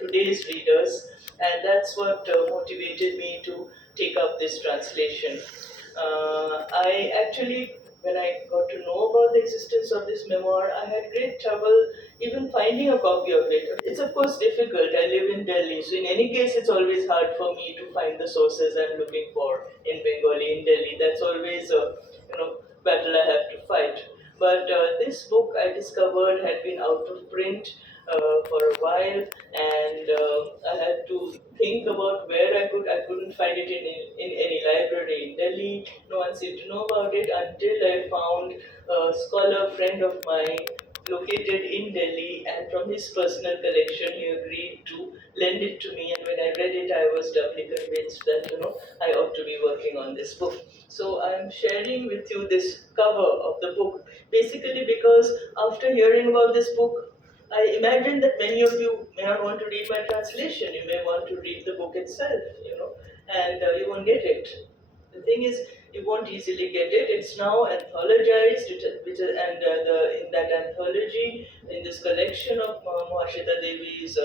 today's readers, and that's what motivated me to take up this translation. I actually, when I got to know about the existence of this memoir, I had great trouble even finding a copy of it. It's of course difficult. I live in Delhi, so in any case, it's always hard for me to find the sources I'm looking for in Bengali in Delhi. That's always a battle I have to fight. But this book I discovered had been out of print for a while, and I had to think about where I could. I couldn't find it in any library in Delhi. No one seemed to know about it until I found a scholar friend of mine located in Delhi, and from his personal collection, he agreed to lend it to me. And when I read it, I was doubly convinced that I ought to be working on this book. So I'm sharing with you this cover of the book, basically because after hearing about this book, I imagine that many of you may not want to read my translation. You may want to read the book itself, and you won't get it. The thing is, you won't easily get it. It's now anthologized, in that anthology, in this collection of Mahasweta Devi's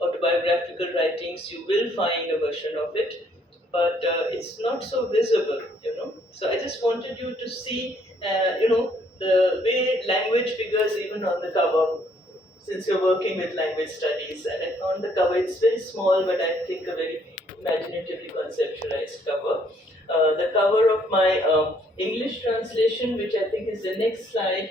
autobiographical writings, you will find a version of it, but it's not so visible. So I just wanted you to see, the way language figures even on the cover, since you're working with language studies. And I found the cover, it's very small, but I think a very imaginatively conceptualized cover. The cover of my English translation, which I think is the next slide,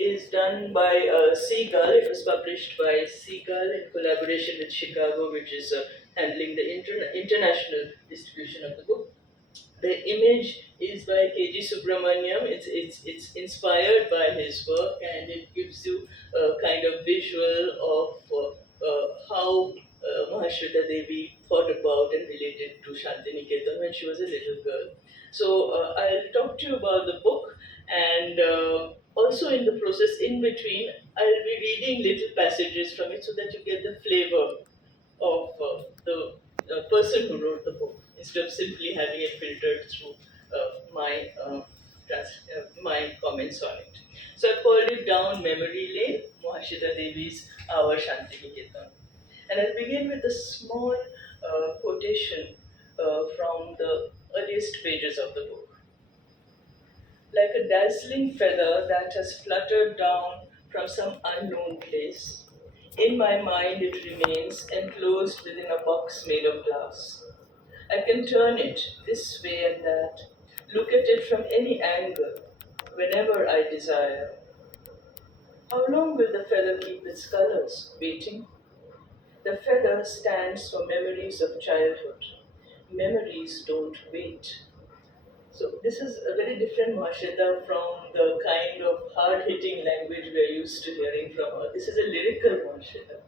is done by Seagull. It was published by Seagull in collaboration with Chicago, which is handling the international distribution of the book. The image is by K.G. Subramaniam. It's inspired by his work, and it gives you a kind of visual of how Mahasweta Devi thought about and related to Santiniketan when she was a little girl. So I'll talk to you about the book, and also in the process in between, I'll be reading little passages from it so that you get the flavor of the person who wrote the book, instead of simply having it filtered through my comments on it. So I called it Down Memory Lane, Mahasweta Devi's Our Santiniketan. And I'll begin with a small quotation from the earliest pages of the book. Like a dazzling feather that has fluttered down from some unknown place, in my mind it remains enclosed within a box made of glass. I can turn it this way and that, look at it from any angle, whenever I desire. How long will the feather keep its colors, waiting? The feather stands for memories of childhood. Memories don't wait. So this is a very different Mahasweta from the kind of hard-hitting language we're used to hearing from her. This is a lyrical Mahasweta.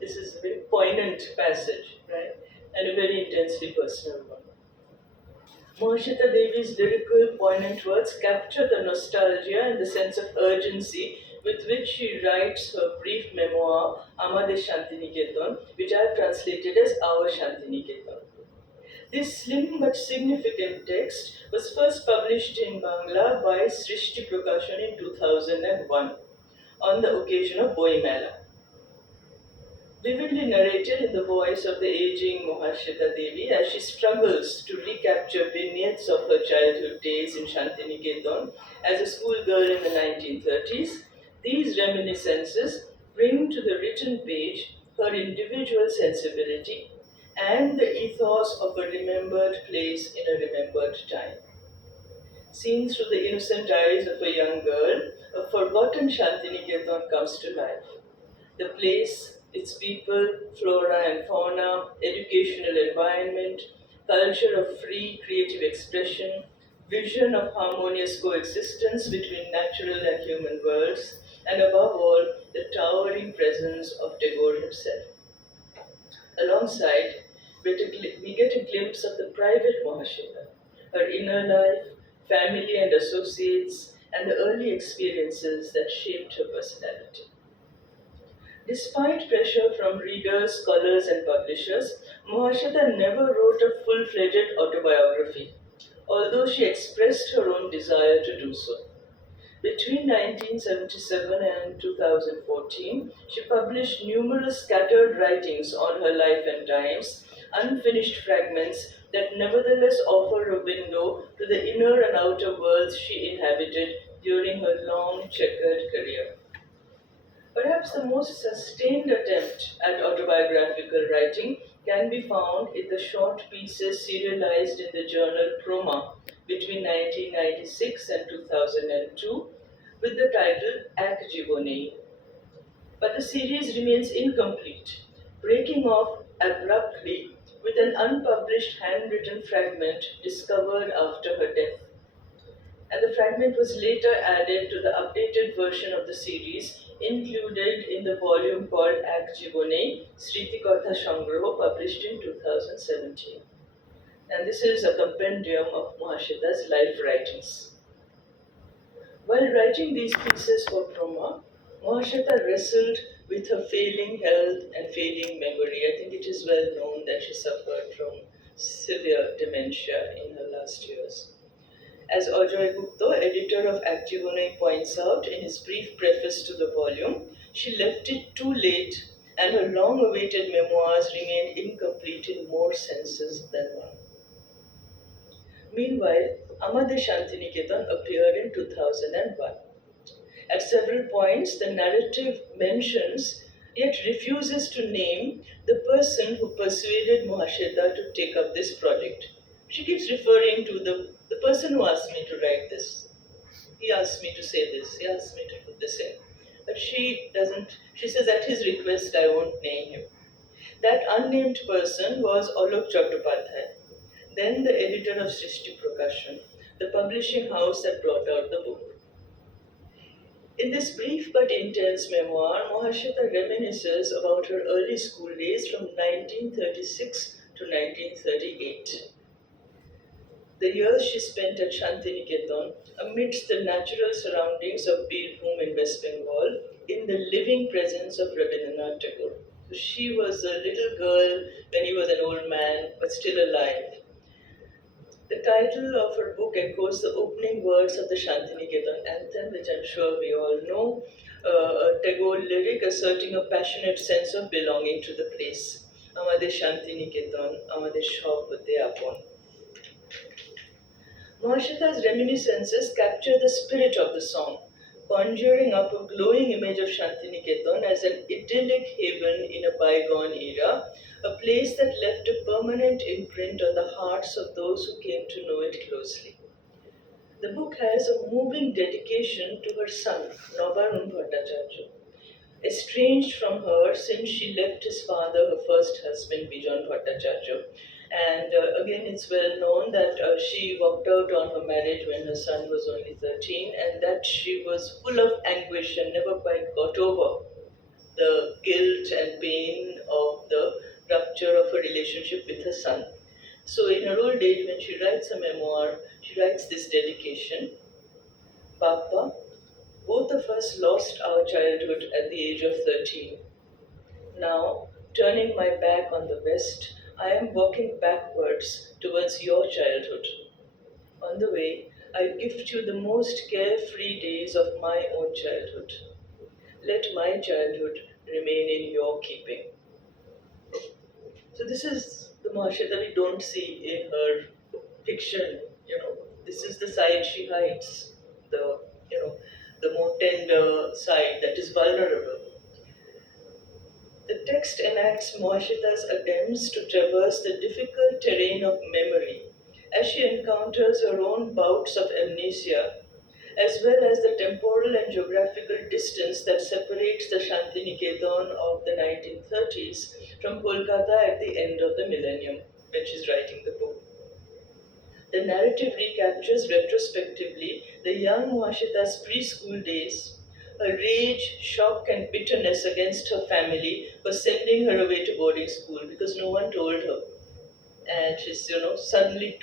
This is a very poignant passage, right? And a very intensely personal one. Mahasweta Devi's lyrical, poignant words capture the nostalgia and the sense of urgency with which she writes her brief memoir, Amade Santiniketan, which I have translated as Our Santiniketan. This slim but significant text was first published in Bangla by Srishti Prakashan in 2001 on the occasion of Boi Mela. Vividly narrated in the voice of the aging Mahasweta Devi as she struggles to recapture vignettes of her childhood days in Santiniketan as a schoolgirl in the 1930s, these reminiscences bring to the written page her individual sensibility and the ethos of a remembered place in a remembered time. Seen through the innocent eyes of a young girl, a forgotten Santiniketan comes to life. The place, its people, flora and fauna, educational environment, culture of free creative expression, vision of harmonious coexistence between natural and human worlds, and above all, the towering presence of Tagore himself. Alongside, we get a glimpse of the private Mahasweta, her inner life, family and associates, and the early experiences that shaped her personality. Despite pressure from readers, scholars, and publishers, Mahasweta never wrote a full-fledged autobiography, although she expressed her own desire to do so. Between 1977 and 2014, she published numerous scattered writings on her life and times, unfinished fragments that nevertheless offer a window to the inner and outer worlds she inhabited during her long checkered career. Perhaps the most sustained attempt at autobiographical writing can be found in the short pieces serialized in the journal Proma between 1996 and 2002 with the title Ak Jibone. But the series remains incomplete, breaking off abruptly with an unpublished handwritten fragment discovered after her death, and the fragment was later added to the updated version of the series, included in the volume called Ak Jibone, Sritikatha Sangraho, published in 2017. And this is a compendium of Mahasweta's life writings. While writing these pieces for Proma, Mahasweta wrestled with her failing health and failing memory. I think it is well known that she suffered from severe dementia in her last years. As Ajoy Gupta, editor of Activone, points out in his brief preface to the volume, she left it too late and her long awaited memoirs remained incomplete in more senses than one. Meanwhile, Amade Santiniketan appeared in 2001. At several points, the narrative mentions yet refuses to name the person who persuaded Mahasweta to take up this project. She keeps referring to the person who asked me to write this. He asked me to say this, he asked me to put this in. But she doesn't, she says at his request I won't name him. That unnamed person was Alok Chattopadhyay, then the editor of Srishti Prakashan, the publishing house that brought out the book. In this brief but intense memoir, Mahasweta reminisces about her early school days from 1936 to 1938. The years she spent at Santiniketan amidst the natural surroundings of Birbhum in West Bengal in the living presence of Rabindranath Tagore. So she was a little girl when he was an old man, but still alive. The title of her book echoes the opening words of the Santiniketan anthem, which I'm sure we all know, a Tagore lyric asserting a passionate sense of belonging to the place. Amade Santiniketan, Amade Shobhate Apon. Mahasweta's reminiscences capture the spirit of the song, conjuring up a glowing image of Santiniketan as an idyllic haven in a bygone era, a place that left a permanent imprint on the hearts of those who came to know it closely. The book has a moving dedication to her son, Nabarun Bhattacharya, estranged from her since she left his father, her first husband, Bijan Bhattacharya. And again, it's well known that she walked out on her marriage when her son was only 13, and that she was full of anguish and never quite got over the guilt and pain of the rupture of her relationship with her son. So, in her old age, when she writes a memoir, she writes this dedication: Papa, both of us lost our childhood at the age of 13. Now, turning my back on the West, I am walking backwards towards your childhood. On the way, I gift you the most carefree days of my own childhood. Let my childhood remain in your keeping. So this is the Mahasweta we don't see in her fiction. This is the side she hides, the the more tender side that is vulnerable. The text enacts Mahasweta's attempts to traverse the difficult terrain of memory as she encounters her own bouts of amnesia, as well as the temporal and geographical distance that separates the Shantiniketan of the 1930s from Kolkata at the end of the millennium, when she's writing the book. The narrative recaptures retrospectively the young Mahasweta's preschool days, her rage, shock, and bitterness against her family for sending her away to boarding school because no one told her. And she's, suddenly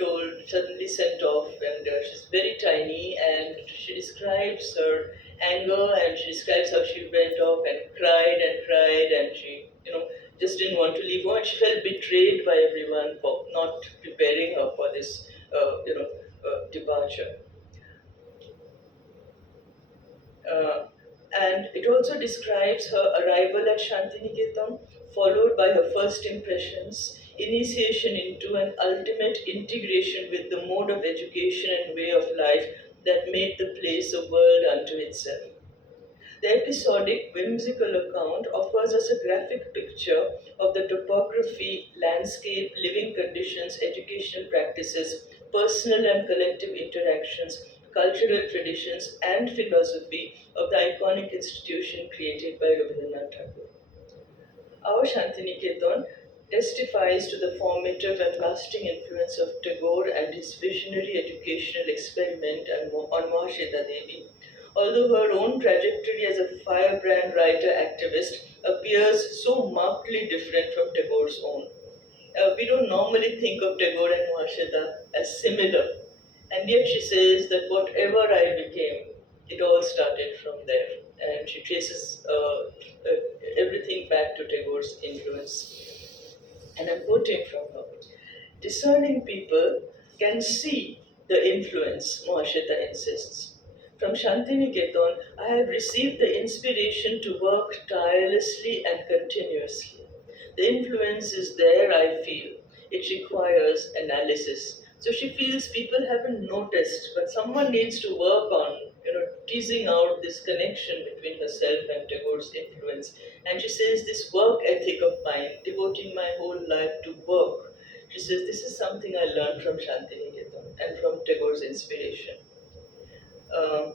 sent off, and she's very tiny, and she describes her anger, and she describes how she went off and cried, and she, just didn't want to leave home, and she felt betrayed by everyone for not preparing her for this, departure. Uh, and it also describes her arrival at Santiniketan, followed by her first impressions, initiation into an ultimate integration with the mode of education and way of life that made the place a world unto itself. The episodic, whimsical account offers us a graphic picture of the topography, landscape, living conditions, educational practices, personal and collective interactions, cultural traditions, and philosophy of the iconic institution created by Rabindranath Tagore. Our Shantiniketan testifies to the formative and lasting influence of Tagore and his visionary educational experiment on Mahasweta Devi. Although her own trajectory as a firebrand writer activist appears so markedly different from Tagore's own. We don't normally think of Tagore and Mahasweta as similar, and yet she says that whatever I became, it all started from there. And she traces everything back to Tagore's influence. And I'm quoting from her. Discerning people can see the influence, Mahasweta insists. From Shantiniketan, I have received the inspiration to work tirelessly and continuously. The influence is there, I feel. It requires analysis. So she feels people haven't noticed, but someone needs to work on, teasing out this connection between herself and Tagore's influence. And she says, this work ethic of mine, devoting my whole life to work, she says, this is something I learned from Shantiniketan and from Tagore's inspiration. Um,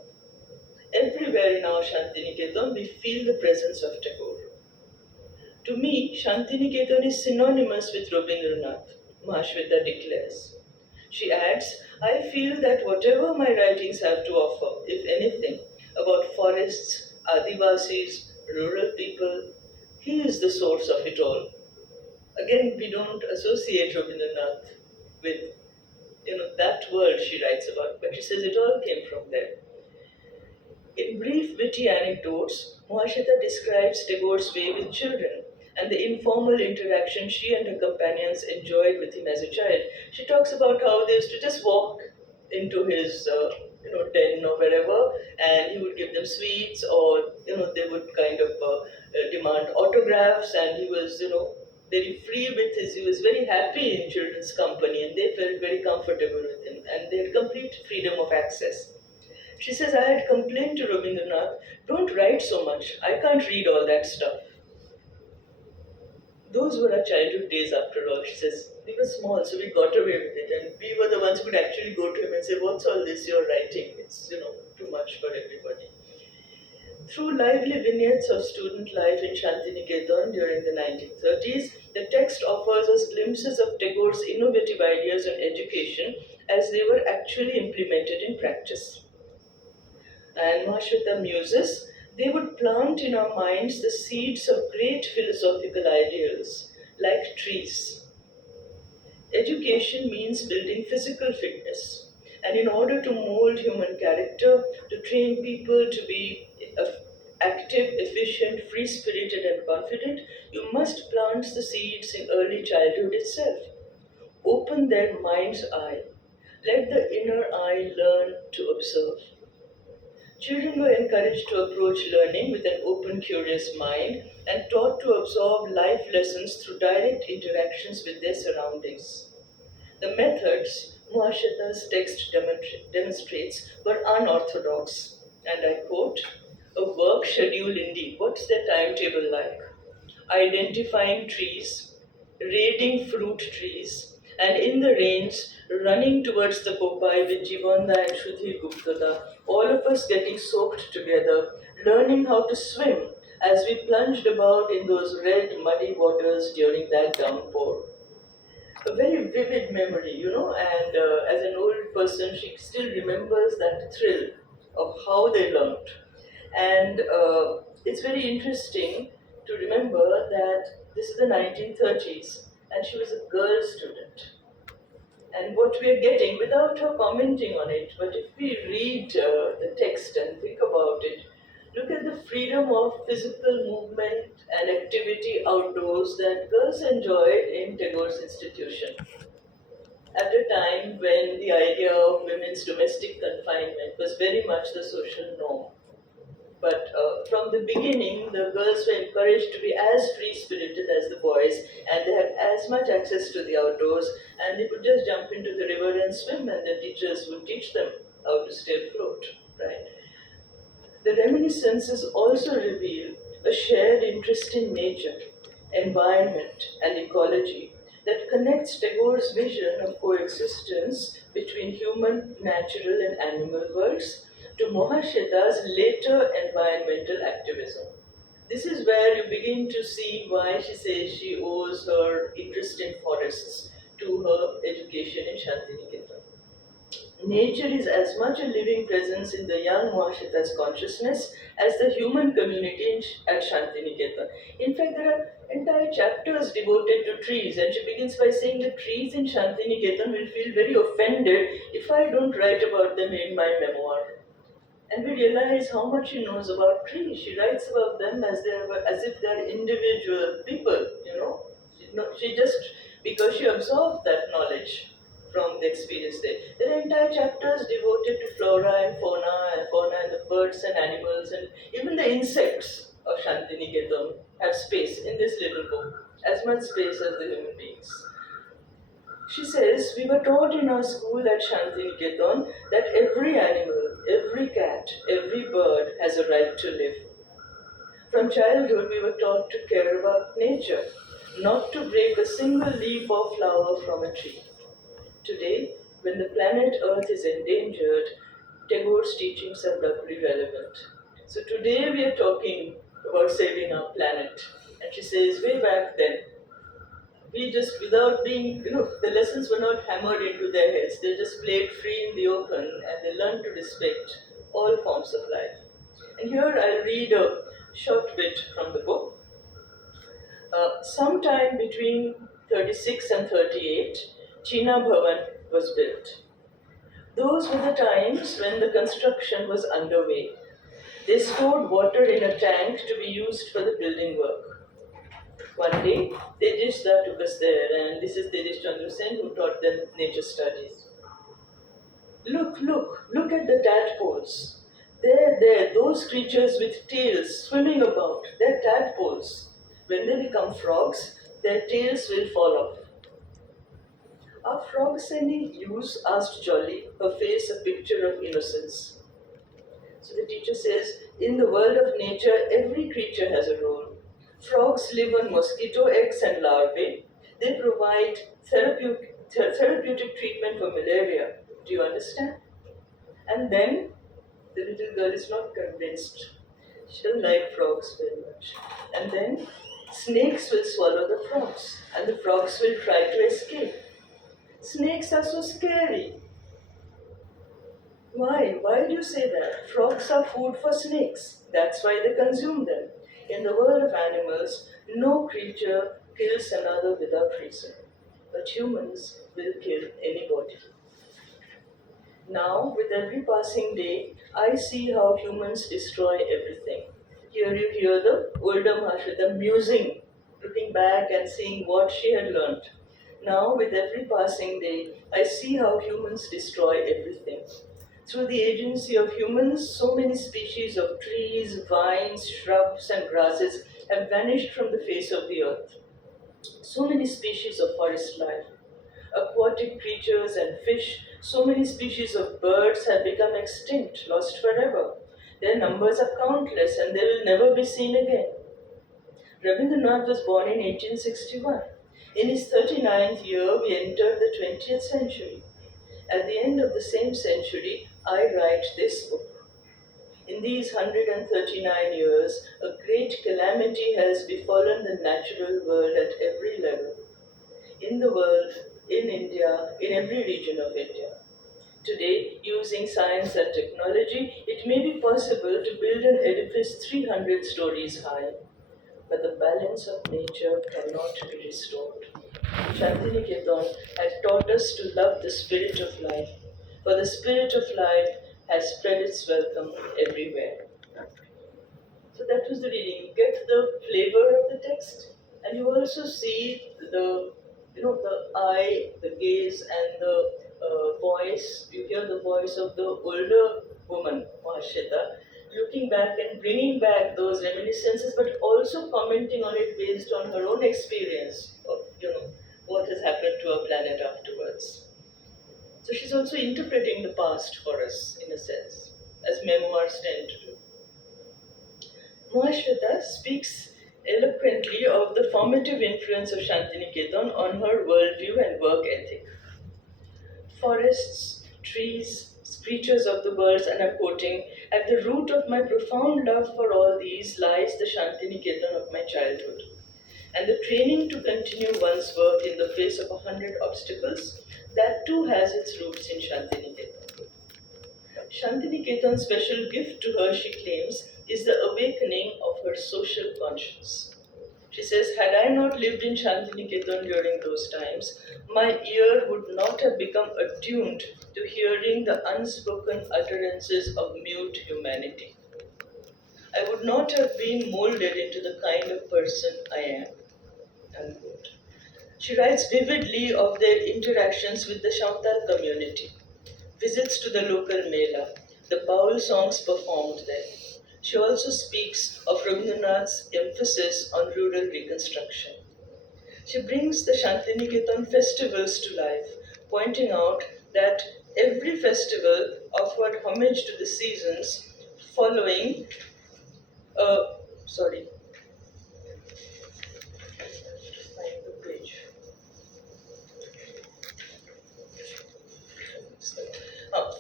Everywhere in our Shantiniketan, we feel the presence of Tagore. To me, Shantiniketan is synonymous with Rabindranath, Mahasweta declares. She adds, I feel that whatever my writings have to offer, if anything, about forests, Adivasis, rural people, he is the source of it all. Again, we don't associate Rabindranath with that world she writes about, but she says it all came from there. In brief, witty anecdotes, Mahasweta describes Tagore's way with children and the informal interaction she and her companions enjoyed with him as a child. She talks about how they used to just walk into his den or wherever, and he would give them sweets, or they would kind of demand autographs, and he was very free with his. He was very happy in children's company, and they felt very comfortable with him, and they had complete freedom of access. She says, I had complained to Rabindranath, don't write so much. I can't read all that stuff. Those were our childhood days after all. She says, we were small, so we got away with it. And we were the ones who could actually go to him and say, what's all this you're writing? It's, too much for everybody. Through lively vignettes of student life in Shantiniketan during the 1930s, the text offers us glimpses of Tagore's innovative ideas on education as they were actually implemented in practice. And Mahasweta muses, they would plant in our minds the seeds of great philosophical ideals, like trees. Education means building physical fitness, and in order to mold human character, to train people to be active, efficient, free spirited, and confident, you must plant the seeds in early childhood itself. Open their mind's eye. Let the inner eye learn to observe. Children were encouraged to approach learning with an open, curious mind and taught to absorb life lessons through direct interactions with their surroundings. The methods Mahasweta's text demonstrates were unorthodox, and I quote, a work schedule indeed. What's their timetable like? Identifying trees, raiding fruit trees, and in the rains, running towards the Popeye with Jivanda and Shruti Guptada, all of us getting soaked together, learning how to swim as we plunged about in those red, muddy waters during that downpour. A very vivid memory, and as an old person, she still remembers that thrill of how they learned. And it's very interesting to remember that this is the 1930s, and she was a girl student. And what we are getting, without her commenting on it, but if we read the text and think about it, look at the freedom of physical movement and activity outdoors that girls enjoyed in Tagore's institution. At a time when the idea of women's domestic confinement was very much the social norm. But from the beginning, the girls were encouraged to be as free-spirited as the boys, and they had as much access to the outdoors, and they could just jump into the river and swim, and the teachers would teach them how to stay afloat, right? The reminiscences also reveal a shared interest in nature, environment, and ecology that connects Tagore's vision of coexistence between human, natural, and animal worlds to Mahasweta's later environmental activism. This is where you begin to see why she says she owes her interest in forests to her education in Santiniketan. Nature is as much a living presence in the young Mahasweta's consciousness as the human community at Santiniketan. In fact, there are entire chapters devoted to trees, and she begins by saying the trees in Santiniketan will feel very offended if I don't write about them in my memoir. And we realize how much she knows about trees. She writes about them as if they're individual people, you know. She just, because she absorbed that knowledge from the experience there. There are entire chapters devoted to flora and fauna and the birds and animals, and even the insects of Shantiniketan have space in this little book, as much space as the human beings. She says, we were taught in our school at Santiniketan that every animal, every cat, every bird has a right to live. From childhood, we were taught to care about nature, not to break a single leaf or flower from a tree. Today, when the planet Earth is endangered, Tagore's teachings are doubly relevant. So today we are talking about saving our planet. And she says, way back then, we just, without being, the lessons were not hammered into their heads. They just played free in the open and they learned to respect all forms of life. And here I'll read a short bit from the book. Sometime between 36 and 38, China Bhavan was built. Those were the times when the construction was underway. They stored water in a tank to be used for the building work. One day, Tejishda took us there, and this is Tejish Chandra Sen who taught them nature studies. Look at the tadpoles. There, those creatures with tails swimming about, they're tadpoles. When they become frogs, their tails will fall off. Are frogs any use? Asked Jolly, her face a picture of innocence. So the teacher says, in the world of nature, every creature has a role. Frogs live on mosquito eggs and larvae. They provide therapeutic treatment for malaria. Do you understand? And then the little girl is not convinced. She doesn't like frogs very much. And then snakes will swallow the frogs, and the frogs will try to escape. Snakes are so scary. Why? Why do you say that? Frogs are food for snakes. That's why they consume them. In the world of animals, no creature kills another without reason. But humans will kill anybody. Now, with every passing day, I see how humans destroy everything. Here you hear the older Mahasweta musing, looking back and seeing what she had learned. Now, with every passing day, I see how humans destroy everything. Through the agency of humans, so many species of trees, vines, shrubs, and grasses have vanished from the face of the earth. So many species of forest life, aquatic creatures and fish, so many species of birds have become extinct, lost forever. Their numbers are countless and they will never be seen again. Rabindranath was born in 1861. In his 39th year, we entered the 20th century. At the end of the same century, I write this book. In these 139 years, a great calamity has befallen the natural world at every level. In the world, in India, in every region of India. Today, using science and technology, it may be possible to build an edifice 300 stories high, but the balance of nature cannot be restored. Santiniketan had taught us to love the spirit of life, for the spirit of life has spread its welcome everywhere. So that was the reading. You get the flavor of the text, and you also see the eye, the gaze, and the voice. You hear the voice of the older woman, Mahasweta, looking back and bringing back those reminiscences, but also commenting on it based on her own experience of, what has happened to our planet afterwards. So she's also interpreting the past for us, in a sense, as memoirs tend to do. Mahasweta speaks eloquently of the formative influence of Santiniketan on her worldview and work ethic. Forests, trees, creatures of the world, and I'm quoting, at the root of my profound love for all these lies the Santiniketan of my childhood. And the training to continue one's work in the face of 100 obstacles, that too has its roots in Santiniketan. Santiniketan's special gift to her, she claims, is the awakening of her social conscience. She says, had I not lived in Santiniketan during those times, my ear would not have become attuned to hearing the unspoken utterances of mute humanity. I would not have been molded into the kind of person I am. Unquote. She writes vividly of their interactions with the Chantal community, visits to the local mela, the Baul songs performed there. She also speaks of Rabindranath's emphasis on rural reconstruction. She brings the Santiniketan festivals to life, pointing out that every festival offered homage to the seasons following, sorry, find the page.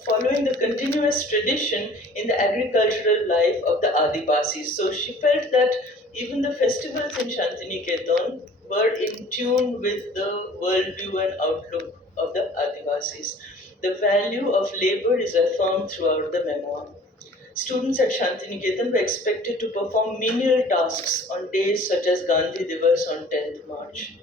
Following the continuous tradition in the agricultural life of the Adivasis. So she felt that even the festivals in Santiniketan were in tune with the worldview and outlook of the Adivasis. The value of labor is affirmed throughout the memoir. Students at Santiniketan were expected to perform menial tasks on days such as Gandhi Divas on 10th March.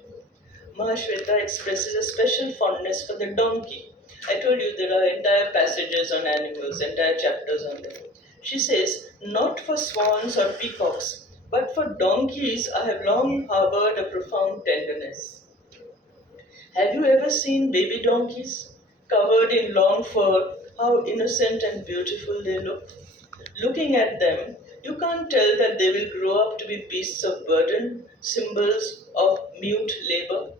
Mahasweta expresses a special fondness for the donkey. I told you there are entire passages on animals, entire chapters on them. She says, not for swans or peacocks, but for donkeys I have long harbored a profound tenderness. Have you ever seen baby donkeys? Covered in long fur, how innocent and beautiful they look. Looking at them, you can't tell that they will grow up to be beasts of burden, symbols of mute labor.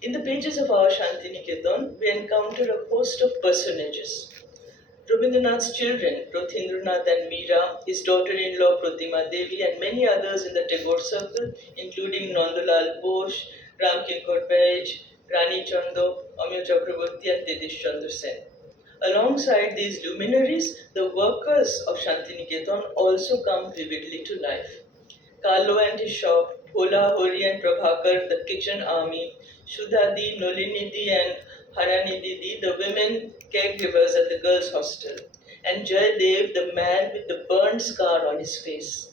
In the pages of our Santiniketan, we encounter a host of personages. Rabindranath's children, Prothindranath and Meera, his daughter-in-law Pratima Devi, and many others in the Tagore circle, including Nandalal Bose, Ram Kinkar Baij, Rani Chando, Amir Chakravarty, and Titish Chandra Sen. Alongside these luminaries, the workers of Santiniketan also come vividly to life. Carlo and his shop, Bhola, Hori and Prabhakar, the kitchen army, Shudhadi, Nolinidhi and Haranidhi, the women caregivers at the girls' hostel, and Jaydev, the man with the burned scar on his face.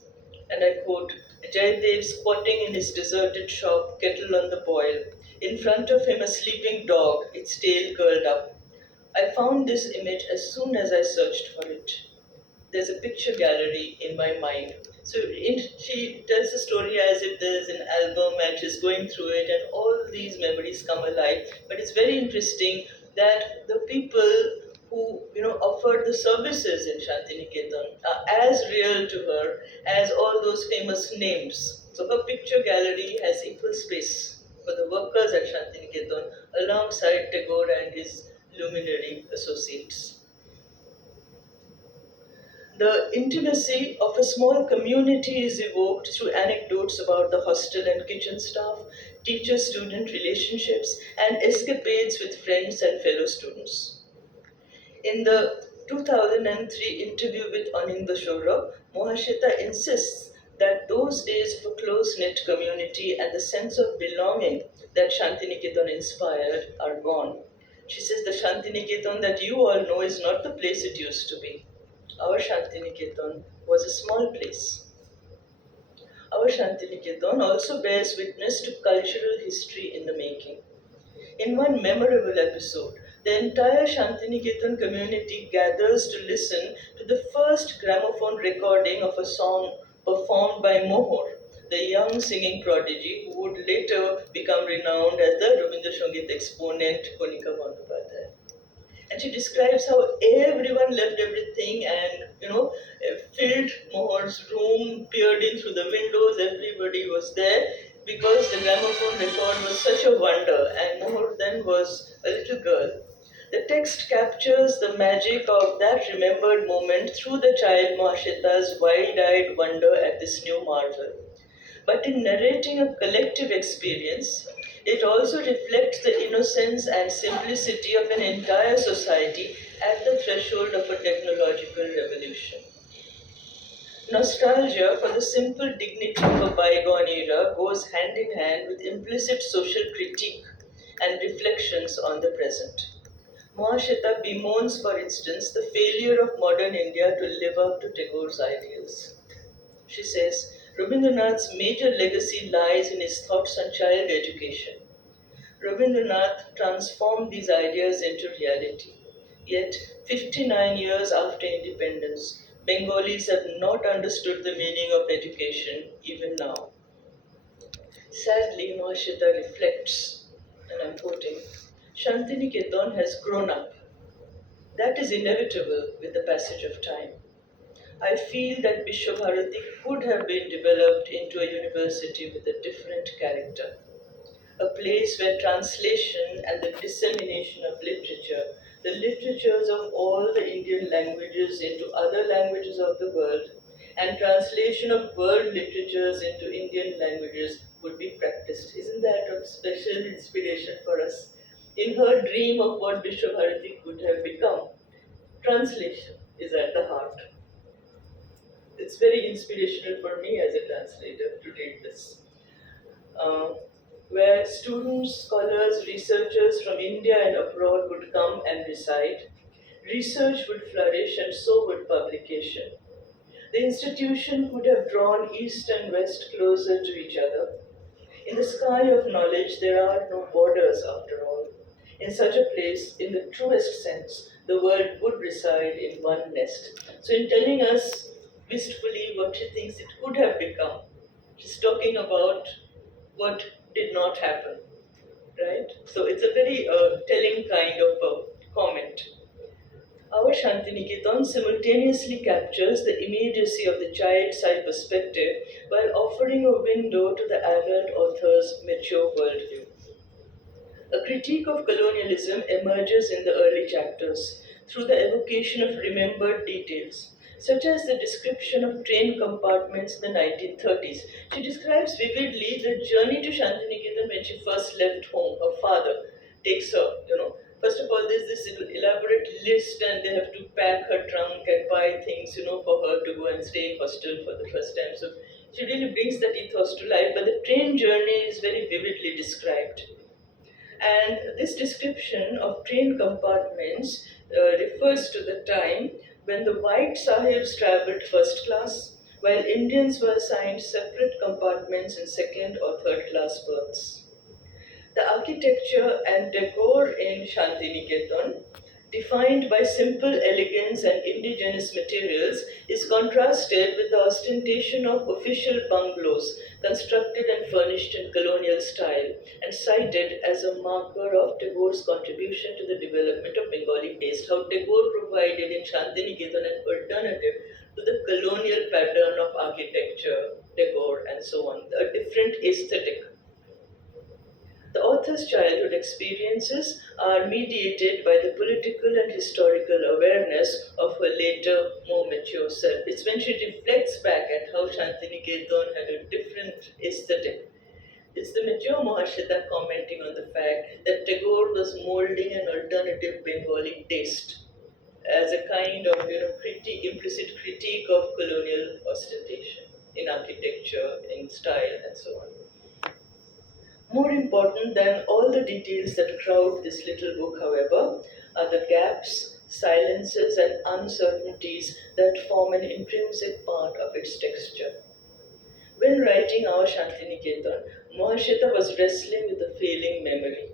And I quote, Jaydev squatting in his deserted shop, kettle on the boil. In front of him a sleeping dog, its tail curled up. I found this image as soon as I searched for it. There's a picture gallery in my mind. So she tells the story as if there's an album and she's going through it and all these memories come alive. But it's very interesting that the people who offered the services in Santiniketan are as real to her as all those famous names. So her picture gallery has equal space for the workers at Santiniketan alongside Tagore and his luminary associates. The intimacy of a small community is evoked through anecdotes about the hostel and kitchen staff, teacher-student relationships, and escapades with friends and fellow students. In the 2003 interview with Ananda Shora, Mahasweta insists that those days of a close-knit community and the sense of belonging that Santiniketan inspired are gone. She says the Santiniketan that you all know is not the place it used to be. Our Santiniketan was a small place. Our Santiniketan also bears witness to cultural history in the making. In one memorable episode, the entire Santiniketan community gathers to listen to the first gramophone recording of a song performed by Mohor, the young singing prodigy who would later become renowned as the Rabindra Sangit exponent Konika Bandyopadhyay. And she describes how everyone left everything and, filled Mohar's room, peered in through the windows, everybody was there because the gramophone record was such a wonder, and Mohar then was a little girl. The text captures the magic of that remembered moment through the child Mahasweta's wide-eyed wonder at this new marvel. But in narrating a collective experience, it also reflects the innocence and simplicity of an entire society at the threshold of a technological revolution. Nostalgia for the simple dignity of a bygone era goes hand in hand with implicit social critique and reflections on the present. Mahasweta bemoans, for instance, the failure of modern India to live up to Tagore's ideals. She says, Rabindranath's major legacy lies in his thoughts on child education. Rabindranath transformed these ideas into reality. Yet, 59 years after independence, Bengalis have not understood the meaning of education even now. Sadly, Mahasweta reflects, and I'm quoting, Santiniketan has grown up. That is inevitable with the passage of time. I feel that Vishwabharati could have been developed into a university with a different character, a place where translation and the dissemination of literature, the literatures of all the Indian languages into other languages of the world, and translation of world literatures into Indian languages would be practiced. Isn't that a special inspiration for us? In her dream of what Vishwabharati could have become, translation is at the heart. It's very inspirational for me as a translator to read this. Uh, where students, scholars, researchers from India and abroad would come and reside, research would flourish and so would publication. The institution would have drawn East and West closer to each other. In the sky of knowledge, there are no borders after all. In such a place, in the truest sense, the world would reside in one nest. So, in telling us wistfully what she thinks it could have become, she's talking about what did not happen, right? So, it's a very telling kind of comment. Our Shantiniketan simultaneously captures the immediacy of the child-side perspective while offering a window to the adult author's mature worldview. A critique of colonialism emerges in the early chapters through the evocation of remembered details, such as the description of train compartments in the 1930s. She describes vividly the journey to Shantiniketan when she first left home. Her father takes her, First of all, there's this elaborate list, and they have to pack her trunk and buy things, for her to go and stay in hostel for the first time. So she really brings that ethos to life, but the train journey is very vividly described. And this description of train compartments refers to the time when the white sahibs traveled first class, while Indians were assigned separate compartments in second or third class berths. The architecture and decor in Shantiniketan, defined by simple elegance and indigenous materials, is contrasted with the ostentation of official bungalows constructed and furnished in colonial style and cited as a marker of Tagore's contribution to the development of Bengali taste. How Tagore provided in Shantiniketan an alternative to the colonial pattern of architecture, decor, and so on, a different aesthetic. The author's childhood experiences are mediated by the political and historical awareness of her later, more mature self. It's when she reflects back at how Shantiniketan had a different aesthetic. It's the mature Mahasweta commenting on the fact that Tagore was molding an alternative Bengali taste as a kind of implicit critique of colonial ostentation in architecture, in style, and so on. More important than all the details that crowd this little book, however, are the gaps, silences, and uncertainties that form an intrinsic part of its texture. When writing our Shantiniketan, Mahasweta was wrestling with a failing memory.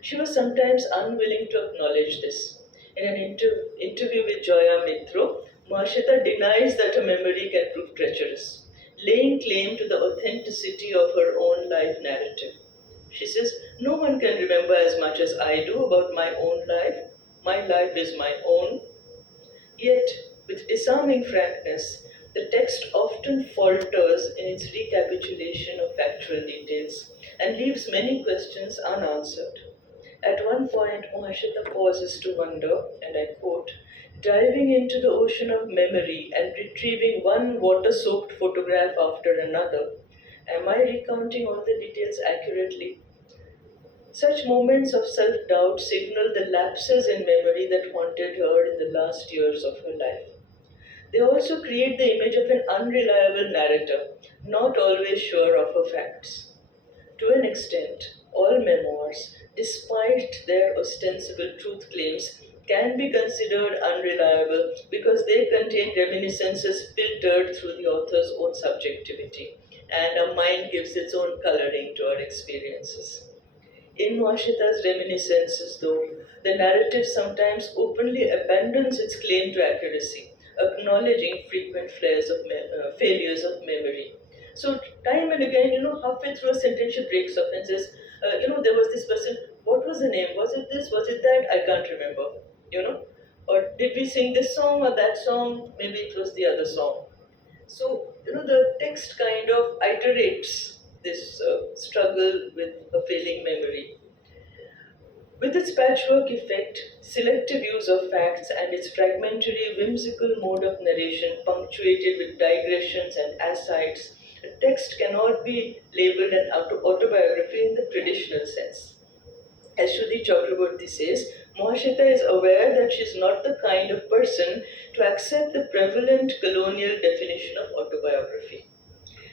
She was sometimes unwilling to acknowledge this. In an interview with Joya Mitro, Mahasweta denies that her memory can prove treacherous, laying claim to the authenticity of her own life narrative. She says, "No one can remember as much as I do about my own life. My life is my own. Yet, with disarming frankness, the text often falters in its recapitulation of factual details and leaves many questions unanswered. At one point, Mahasweta pauses to wonder, and I quote, diving into the ocean of memory and retrieving one water soaked photograph after another. Am I recounting all the details accurately? Such moments of self doubt signal the lapses in memory that haunted her in the last years of her life. They also create the image of an unreliable narrator, not always sure of her facts. To an extent, all memoirs, despite their ostensible truth claims, can be considered unreliable because they contain reminiscences filtered through the author's own subjectivity, and our mind gives its own coloring to our experiences. In Mahasweta's reminiscences, though, the narrative sometimes openly abandons its claim to accuracy, acknowledging frequent failures of memory. So, time and again, halfway through a sentence, she breaks off and says, there was this person, what was the name? Was it this? Was it that? I can't remember, you know? Or did we sing this song or that song? Maybe it was the other song. So, the text kind of iterates this struggle with a failing memory. With its patchwork effect, selective use of facts, and its fragmentary, whimsical mode of narration punctuated with digressions and asides, a text cannot be labeled an autobiography in the traditional sense. As Shruti Chakravarty says, Mahasweta is aware that she is not the kind of person to accept the prevalent colonial definition of autobiography.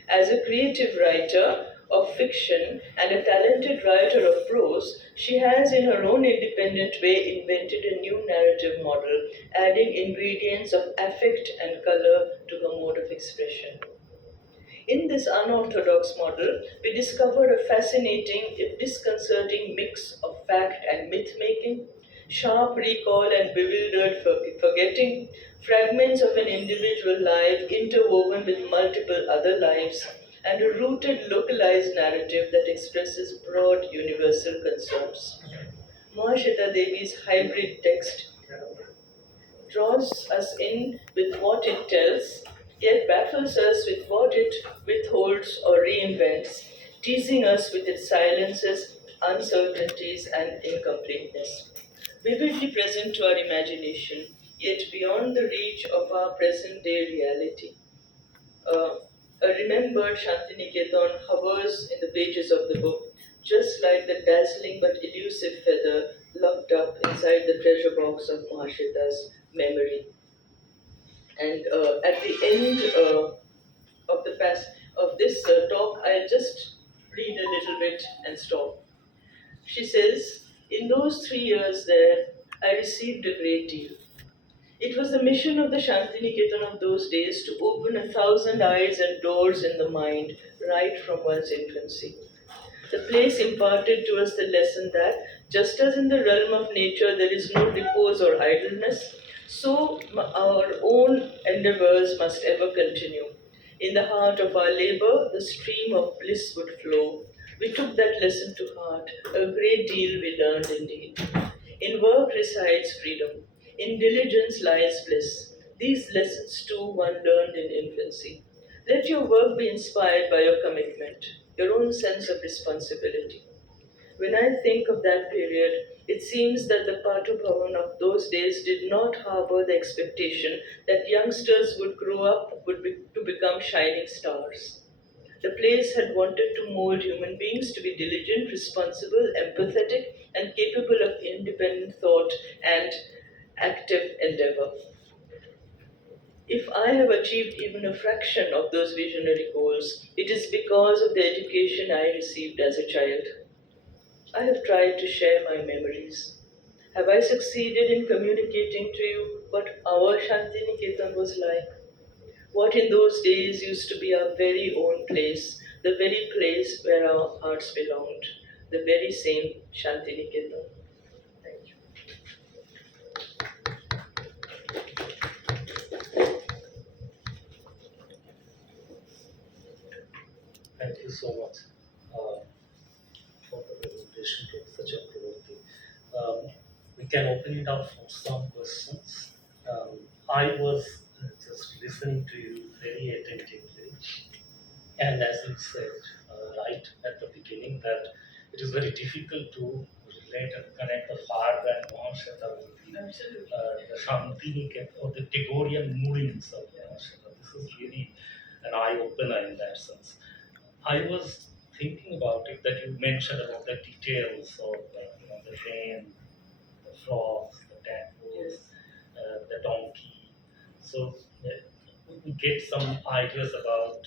As a creative writer of fiction and a talented writer of prose, she has, in her own independent way, invented a new narrative model, adding ingredients of affect and color to her mode of expression. In this unorthodox model, we discover a fascinating, if disconcerting, mix of fact and myth making, sharp recall and bewildered forgetting, fragments of an individual life interwoven with multiple other lives, and a rooted, localized narrative that expresses broad, universal concerns. Mahasweta Devi's hybrid text draws us in with what it tells, yet baffles us with what it withholds or reinvents, teasing us with its silences, uncertainties, and incompleteness. Vividly present to our imagination, yet beyond the reach of our present day reality. Uh, a remembered Santiniketan hovers in the pages of the book, just like the dazzling but elusive feather locked up inside the treasure box of Mahasweta's memory. And at the end of of this talk, I'll just read a little bit and stop. She says, "In those 3 years there, I received a great deal. It was the mission of the Shantiniketan of those days to open 1,000 eyes and doors in the mind right from one's infancy. The place imparted to us the lesson that, just as in the realm of nature there is no repose or idleness, so our own endeavors must ever continue. In the heart of our labor, the stream of bliss would flow. We took that lesson to heart. A great deal we learned indeed. In work resides freedom. In diligence lies bliss. These lessons too one learned in infancy. Let your work be inspired by your commitment, your own sense of responsibility. When I think of that period, it seems that the Patu Bhavan of those days did not harbor the expectation that youngsters would grow up to become shining stars. The place had wanted to mold human beings to be diligent, responsible, empathetic, and capable of independent thought and active endeavor. If I have achieved even a fraction of those visionary goals, it is because of the education I received as a child. I have tried to share my memories. Have I succeeded in communicating to you what our Shantiniketan was like? What in those days used to be our very own place, the very place where our hearts belonged, the very same Shantiniketan. Thank you. Thank you so much for the presentation, Professor Chakravarty. We can open it up for some questions. I was just listening to you very attentively, and as you said right at the beginning, that it is very difficult to relate and connect the fire and Mahasweta with Absolutely. the Santiniketan or the Tagorean moorings of Mahasweta. This is really an eye opener in that sense. I was thinking about it that you mentioned about the details of the rain, the frogs, the tadpoles, the donkey. So we get some ideas about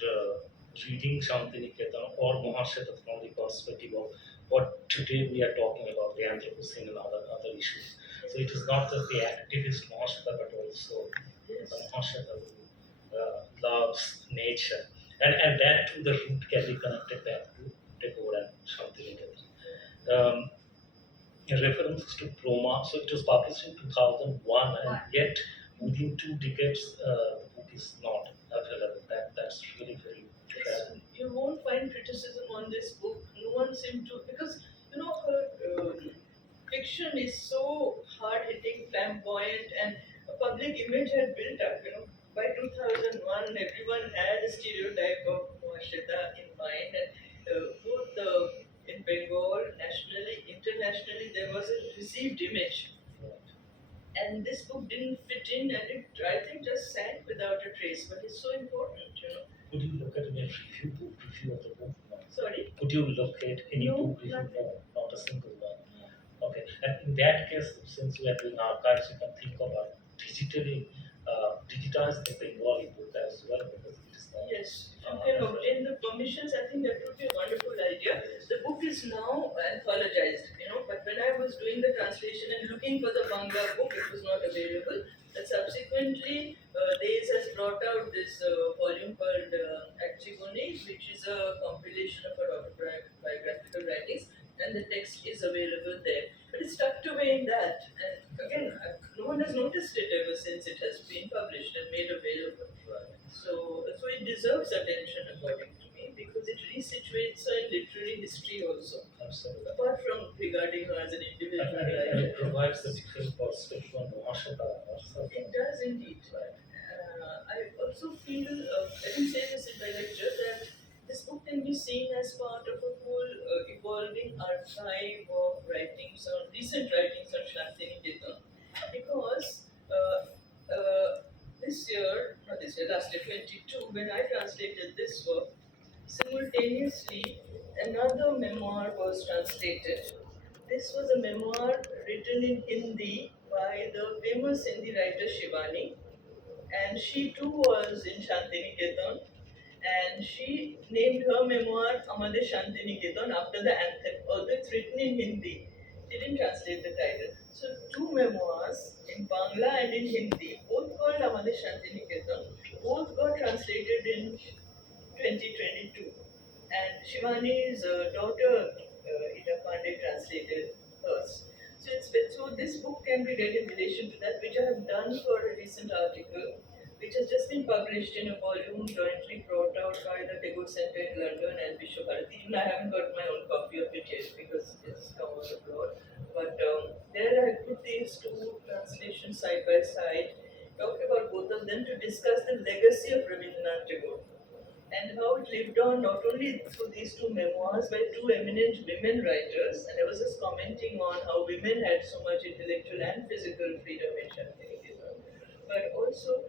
reading Shantiniketan or Mahasweta from the perspective of what today we are talking about, the Anthropocene and other issues. So it is not just the activist Mahasweta, but also the Mahasweta who loves nature. And that too, the root can be connected back to Tagore and Shantiniketan. Um, References to Proma. So it was published in 2001, and yet within 2 decades, the book is not available. That's really very sad. You won't find criticism on this book. No one seemed to, because her fiction is so hard-hitting, flamboyant, and a public image had built up. By 2001, everyone had a stereotype of Mahasweta in mind, and both in Bengal, nationally, internationally, there was a received image. And this book didn't fit in, and it, I think, just sank without a trace. But it's so important. Could you look at any review of the book? No. Sorry? Could you look at any No, book review? nothing. No, not a single one. Okay, and in that case, since we are doing archives, you can think about digitize the Bengali book as well, because it is not. Yes, if you can obtain the permissions, I think that would be a wonderful idea. The book is now anthologized, but when I was doing the translation and looking for the Bangla book, it was not available. And subsequently, Deis has brought out this volume called Activoni, which is a compilation of her autobiographical writings, and the text is available there. But it's tucked away in that, and again, no one has noticed it ever since it has been published and made available. So it deserves attention, according to me, because it resituates her in literary history also. Absolutely. Apart from regarding her as an individual And it writer. provides a different perspective on Mahasweta herself. It does indeed. I also feel, I didn't say this in my lecture, that this book can be seen as part of a whole evolving archive of recent writings on Shantiniketan, because last year, 22, when I translated this work, simultaneously another memoir was translated. This was a memoir written in Hindi by the famous Hindi writer Shivani, and she too was in Shantiniketan, and she named her memoir Amade Shantiniketan after the anthem, although it's written in Hindi. She didn't translate the title. So two memoirs in Bangla and in Hindi, both called Amade Shantiniketan, both got translated in 2022. And Shivani's daughter, Ida Pandey, translated hers. So this book can be read in relation to that, which I have done for a recent article, which has just been published in a volume jointly brought out by the Tagore Center in London and Vishwabharati. Even I haven't got my own copy of it yet because it's come out abroad. But there I put these two translations side by side, talked about both of them to discuss the legacy of Rabindranath Tagore and how it lived on not only through these two memoirs by two eminent women writers, and I was just commenting on how women had so much intellectual and physical freedom in Shantiniketan, but also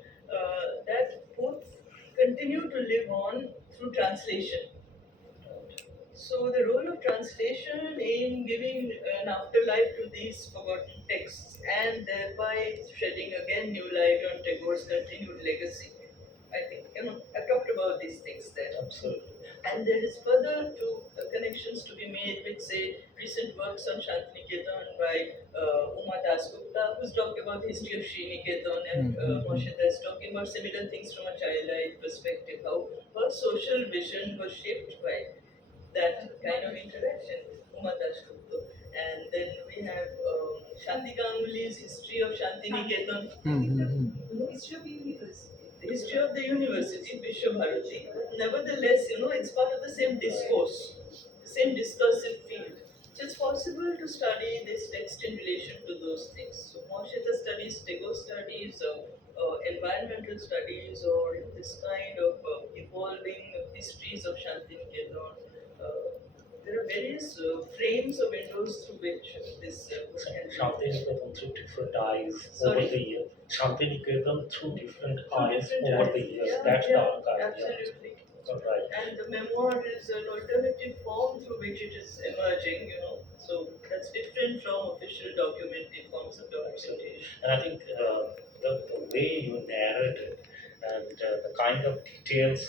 that both continue to live on through translation. So the role of translation in giving an afterlife to these forgotten texts and thereby shedding again new light on Tagore's continued legacy. I think, I've talked about these things there. Absolutely. And there is further connections to be made with, say, recent works on Shantiniketan by Uma Dasgupta, who's talked about the history of Sriniketan, and Mahasweta is talking about similar things from a childlike perspective, how her social vision was shaped by that kind of interaction, Uma Dasgupta. And then we have Shanti Ganguly's history of Shantiniketan. History of the university. The history of the university, Vishwabharati. Nevertheless, it's part of the same discourse, the same discursive field. So it's possible possible to study this text in relation to those things. So Mahasweta studies, Tego studies, environmental studies, or this kind of evolving histories of Shantiniketan. There are various frames or windows through which this book can be. Shantiniketan through different eyes over Sorry? the years. Shantiniketan through different Through eyes different over the eyes. years. Yeah, That's the yeah, archive. absolutely. Yeah. Right. And the memoir is an alternative form through which it is emerging, So that's different from official documented forms of documentation. And I think the way you narrate it and the kind of details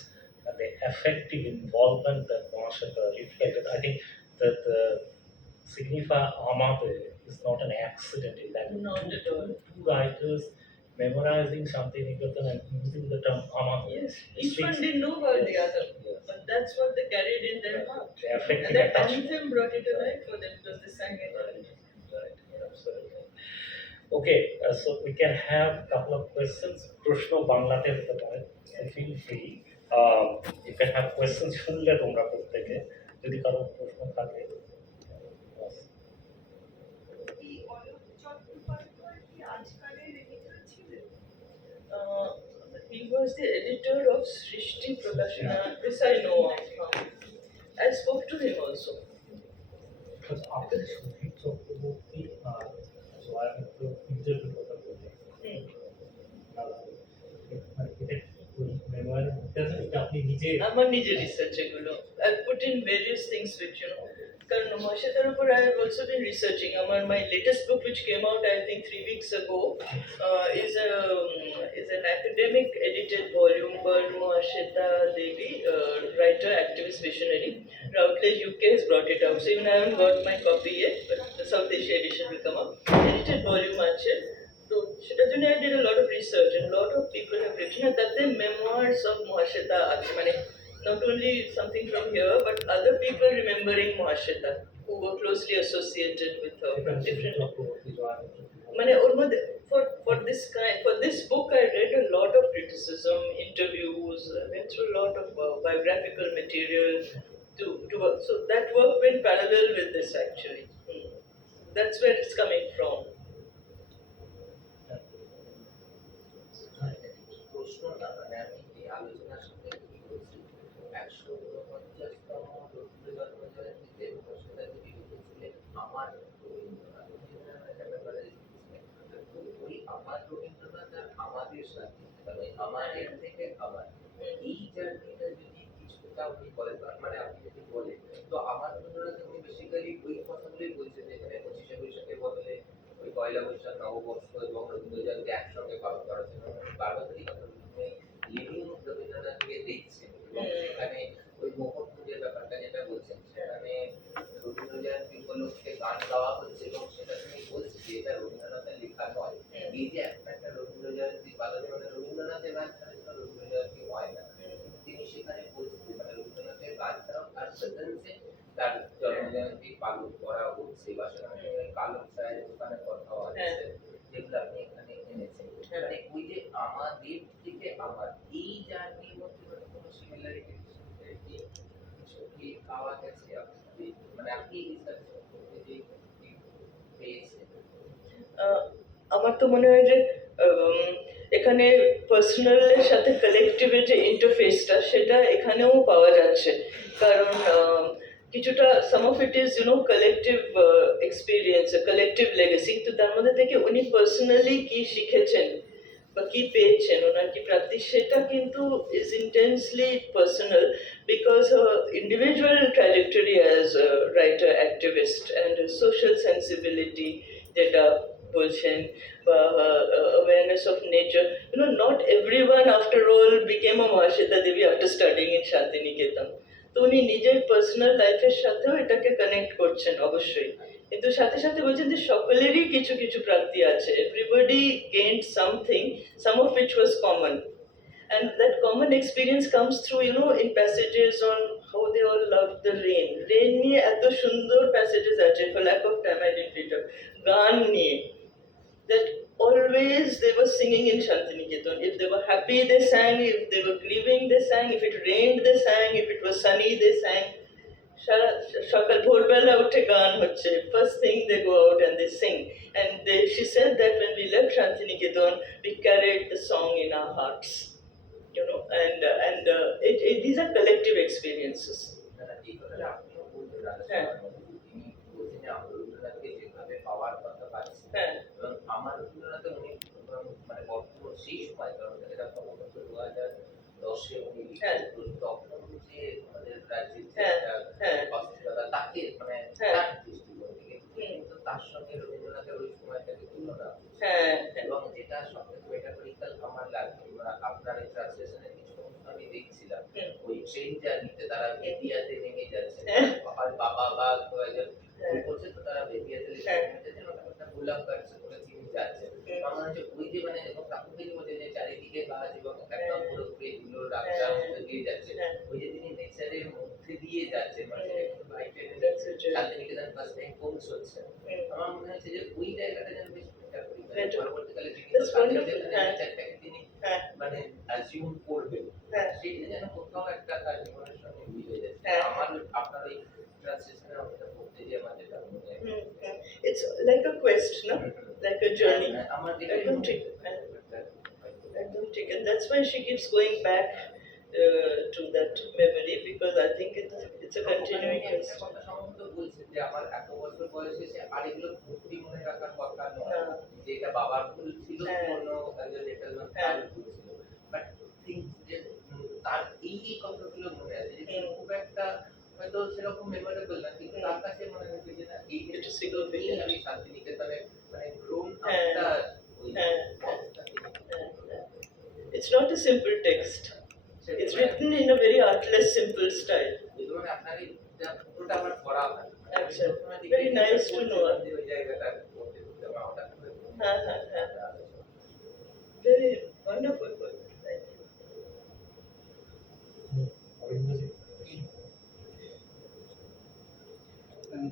and the effective involvement that Mahasweta reflected, I think that Signifa Amate is not an accident in that. Not at all. Two writers memorizing Shantiniketan and using the term Amate. Yes, each one didn't know about the other, Yes. but that's what they carried in their heart. The affective And that attachment. anthem brought it alive for them because they sang it. Right, absolutely. Okay, so we can have a couple of questions. Krishna Banglate with the boy. Feel free. You can have questions শুনলে তোমরা প্রত্যেকে যদি কারো প্রশ্ন থাকে Uh, he was the editor of Srishti Prakashana. This I know of. I spoke to him also. because after shooting Chakraborty so I have to interview কথা বলতে মেমোয়ারের মধ্যে আছে এটা আপনি নিজে আমার নিজের রিসার্চ এগুলো I put in various things which কারণ মহেশতার উপর I have also been researching. My latest book which came out I think 3 weeks ago is an academic edited volume called Mahasweta Devi, writer, activist, visionary. Routledge UK has brought it out. So even I haven't got my copy yet, but the South Asia edition will come up. Edited volume আছে তো সেটার জন্য I did a lot of research and a lot of people have written and তাতে memoirs of Mahasweta আছে মানে not only something from here but other people remembering Mahasweta who were closely associated with her from different মানে ওর মধ্যে for this book I read a lot of criticism, interviews, went through a lot of biographical material to work. So that work went parallel with this actually. That's where it's coming from. প্রশ্ন না মানে আমি এই আলোচনার সাথে কি বলছি 150তম রবীন্দ্র জন্মজয়ন্তীতে ঘোষণা দেবী লিখেছিলেন আমার রবীন্দ্রনাথ একটা ব্যাপারে লিখেছিলেন তো ওই আমার রবীন্দ্রনাথ আর আমাদের সাথে মানে আমাদের থেকে আমার এই জার্নিটা যদি কিছুটা আপনি বলেন মানে আপনি যদি বলেন তো আমার রবীন্দ্রনাথ উনি বেসিক্যালি ওই কথাগুলোই বলছেন যেখানে 25শে বৈশাখের বদলে ওই পয়লা বৈশাখ নববর্ষ এবং রবীন্দ্র জয়ন্তী একসঙ্গে পালন করার জন্য বারবারই লিভিং রবীন্দ্রনাথকে দেখছেন এবং সেখানে ওই মোহনপুরের ব্যাপারটা যেটা বলছেন সেখানে রবীন্দ্র জয়ন্তী উপলক্ষে গান গাওয়া হচ্ছে এবং সেটা তিনি বলছে যে এটা রবীন্দ্রনাথের লেখা নয় এই যে একটা রবীন্দ্র জয়ন্তী পালন মানে রবীন্দ্রনাথের গান ছাড়া রবীন্দ্র জয়ন্তী হয় না তিনি সেখানে বলছেন মানে রবীন্দ্রনাথের গান ছাড়াও তার প্রেজেন্সে তার জন্মজয়ন্তী পালন করা হচ্ছে বা সেখানে কালক সাহেব ওখানে কথাও আছে যেগুলো আপনি এখানে এনেছেন মানে ওই যে আমাদের থেকে আমার এই জার্নির মধ্যে কোনো সিমিলারিটি কি পাওয়া গেছে মানে আপনি রিসার্চ করতে যে পেয়েছেন আমার তো মনে হয় যে এখানে পার্সোনালের সাথে কালেকটিভের যে ইন্টারফেসটা সেটা এখানেও পাওয়া যাচ্ছে কারণ কিছুটা some of it is collective experience collective legacy তো তার মধ্যে থেকে উনি পার্সোনালি কি শিখেছেন বা কি পেয়েছেন ওনার কি প্রাপ্তি সেটা কিন্তু is intensely personal because individual trajectory as writer activist and social sensibility যেটা বলছেন বা awareness of nature. Not everyone after all became a Mahasweta Devi after studying in Santiniketan. তো উনি নিজের পার্সোনাল লাইফের সাথেও এটাকে কানেক্ট করছেন অবশ্যই কিন্তু সাথে সাথে বলছেন যে সকলেরই কিছু কিছু প্রাপ্তি আছে everybody gained something some of which was common and that common experience comes through in passages on how they all loved the rain নিয়ে এত সুন্দর passages আছে for lack of time I didn't read up গান নিয়ে that always they were singing in Santiniketan. If they were happy, they sang. If they were grieving, they sang. If it rained, they sang. If it was sunny, they sang. সারা সকাল ভোরবেলা উঠে গান হচ্ছে, first thing they go out and they sing, and she said that when we left Santiniketan we carried the song in our hearts, you know, and these are collective experiences. এই কথাটা আপনিও বললেন রাধা হ্যাঁ। চাকরবর্তী, তিনি বলছেন যে আমরা রবীন্দ্রনাথকে যেভাবে পাওয়ার কথা পাচ্ছি, হ্যাঁ। এবং আমার রবীন্দ্রনাথে উনি মানে বর্তমান সেই সময়, কারণ এটা সম্ভবত 2010-এ উনি হ্যাঁ। তখন যে আমাদের রাজ্যের যে হ্যাঁ। একটা হ্যাঁ। অস্থিরতা, তাকে মানে হ্যাঁ। তার দৃষ্টিকোণ থেকে, কিন্তু তার সঙ্গে রবীন্দ্রনাথের ওই সময়টাকে তুলনা, হ্যাঁ। এবং যেটা সবথেকে মেটাফরিক্যাল আমার লাগে, আপনার এই ট্রান্সলেশনের কিছু অংশ আমি দেখছিলাম, ওই ট্রেন জার্নিতে তারা বেদিয়াতে নেমে যাচ্ছে, হয় বাবা বা একজন ভুল করছে, তো তারা বেদিয়াতে নেমে যাচ্ছেন, ওটা গোলাপ গাছ করে তিনি যাচ্ছেন। আমার মনে হচ্ছে ওই যে মানে প্রাকৃতিক মধ্যে যে চারিদিকে গাছ এবং একদম পুরো ধুলোর রাস্তার মধ্যে দিয়ে যাচ্ছে, ওই যে তিনি নেচারের মধ্যে দিয়ে যাচ্ছেন, মানে সেটা বাই ট্রেনে শান্তিনিকেতন ফার্স্ট টাইম পৌঁছচ্ছে। আমার মনে হচ্ছে যে ওই জায়গাটা যেন বেশ পরবর্তীকালে নেচারটাকে তিনি মানে অ্যাজিউম করবেন, সেটা যেন কোথাও একটা তার জীবনের সঙ্গে মিলে যাচ্ছে। আমার আপনার এই ট্রান্সলেশনের অংশটা পড়তে গিয়ে আমার যেটা মনে হয়, it's like a quest, no? Like a journey. আমার যেটা একদম ঠিক, একদম ঠিক, and that's why she keeps going back to that memory, because I think it's a continuing quest. কথা সম্বন্ধে বলছেন যে আমার এত বছর বয়সে এসে আর এগুলো ভর্তি মনে রাখার কথা নয়, যে এটা বাবার ভুল ছিল, কোনো লেটার ভুল ছিল, বাট থিংস যে তার এই কথাগুলো মনে আছে, যে খুব একটা হয়তো সেরকম মেমোরেবল না, কিন্তু তার কাছে মনে হচ্ছে যে না, এই যেটা সিগল ফিলিং আমি শান্তিনিকেতনে মানে গ্রোন আপটা ওই it's not a simple text. It's written in a very artless, simple style. Very nice to know. Very wonderful book. Thank you.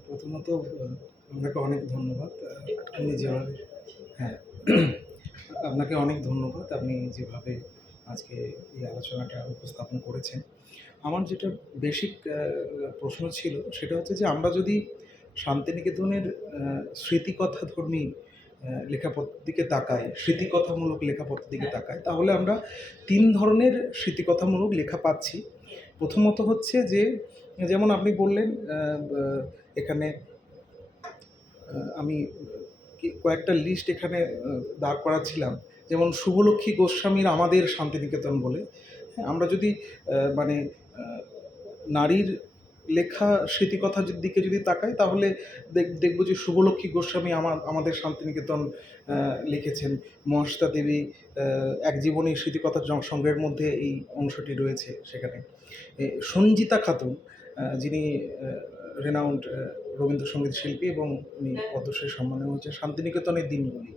প্রথমত আপনাকে অনেক ধন্যবাদ, আপনি যেভাবে আপনাকে অনেক ধন্যবাদ, আপনি যেভাবে আজকে এই আলোচনাটা উপস্থাপন করেছেন। আমার যেটা বেসিক প্রশ্ন ছিল সেটা হচ্ছে যে আমরা যদি শান্তিনিকেতনের স্মৃতিকথাধর্মী লেখাপত্রের দিকে তাকাই, স্মৃতিকথামূলক লেখাপত্রের দিকে তাকাই, তাহলে আমরা 3 ধরনের স্মৃতিকথামূলক লেখা পাচ্ছি। প্রথমত হচ্ছে যে যেমন আপনি বললেন, এখানে আমি কয়েকটা লিস্ট এখানে দাঁড় করাচ্ছিলাম, যেমন শুভলক্ষ্মী গোস্বামীর আমাদের শান্তিনিকেতন বলে। আমরা যদি মানে নারীর লেখা স্মৃতিকথার দিকে যদি তাকাই, তাহলে দেখব যে শুভলক্ষ্মী গোস্বামী আমাদের শান্তিনিকেতন লিখেছেন। মহাশ্বেতা দেবী এক জীবনী স্মৃতিকথার সংগ্রহের মধ্যে এই অংশটি রয়েছে। সেখানে সঞ্জিতা খাতুন, যিনি রেনাউন্ড রবীন্দ্রসঙ্গীত শিল্পী এবং উনি পদ্মশ্রী সম্মানীয় হয়েছে, শান্তিনিকেতনের দিনগুলি।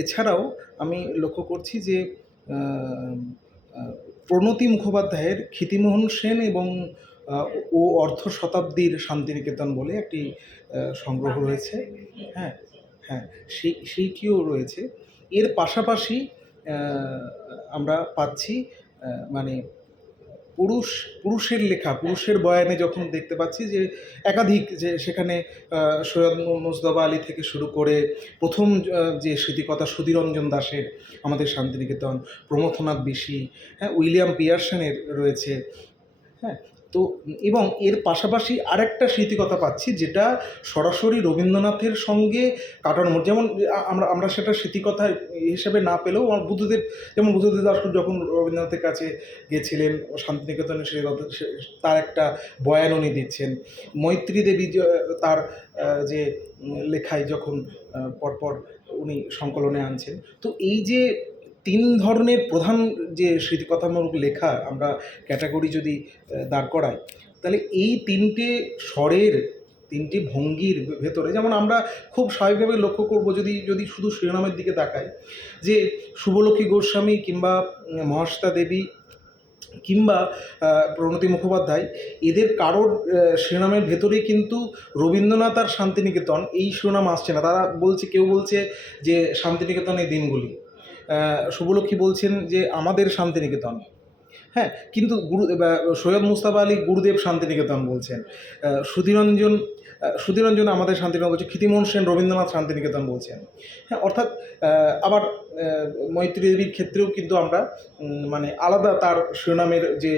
এছাড়াও আমি লক্ষ্য করছি যে প্রণতি মুখোপাধ্যায়ের ক্ষিতিমোহন সেন এবং ও অর্ধ শতাব্দীর শান্তিনিকেতন বলে একটি সংগ্রহ রয়েছে। সেইটিও রয়েছে। এর পাশাপাশি আমরা পাচ্ছি মানে পুরুষের লেখা, পুরুষের বয়ানে যখন দেখতে পাচ্ছি যে একাধিক, যে সেখানে সৈয়দ মুজতবা আলী থেকে শুরু করে প্রথম যে স্মৃতিকথা সুধীরঞ্জন দাসের আমাদের শান্তিনিকেতন, প্রমথনাথ বিশি, উইলিয়াম পিয়ারসনের রয়েছে। তো এবং এর পাশাপাশি আরেকটা স্মৃতিকথা পাচ্ছি যেটা সরাসরি রবীন্দ্রনাথের সঙ্গে কাটানো, যেমন আমরা সেটা স্মৃতিকথা হিসেবে না পেলেও বুদ্ধদেব, যেমন বুদ্ধদেব দাস যখন রবীন্দ্রনাথের কাছে গেছিলেন শান্তিনিকেতনে, তার একটা বয়ান উনি দিচ্ছেন। মৈত্রী দেবী তার যে লেখায় যখন পরপর উনি সংকলনে আনছেন। তো এই যে 3 ধরনের প্রধান যে স্মৃতিকথামূলক লেখা আমরা ক্যাটাগরি যদি দাঁড় করাই, তাহলে এই 3টে স্বরের, 3টি ভঙ্গির ভেতরে, যেমন আমরা খুব স্বাভাবিকভাবে লক্ষ্য করব যদি শুধু শিরোনামের দিকে তাকাই, যে শুভলক্ষ্মী গোস্বামী কিংবা মহাশ্বেতা দেবী কিংবা প্রণতি মুখোপাধ্যায়, এদের কারোর শিরোনামের ভেতরেই কিন্তু রবীন্দ্রনাথ আর শান্তিনিকেতন এই শিরোনাম আসছে না। তারা বলছে, কেউ বলছে যে শান্তিনিকেতনের দিনগুলি, শুভলক্ষ্মী বলছেন যে আমাদের শান্তিনিকেতন। হ্যাঁ, কিন্তু সৈয়দ মুস্তাফা আলী গুরুদেব শান্তিনিকেতন বলছেন, সুধীরঞ্জন আমাদের শান্তিনিকেতন বলছে, ক্ষিতিমোহন সেন রবীন্দ্রনাথ শান্তিনিকেতন বলছেন। হ্যাঁ, অর্থাৎ আবার মৈত্রী দেবীর ক্ষেত্রেও কিন্তু আমরা মানে আলাদা তার শিরোনামের যে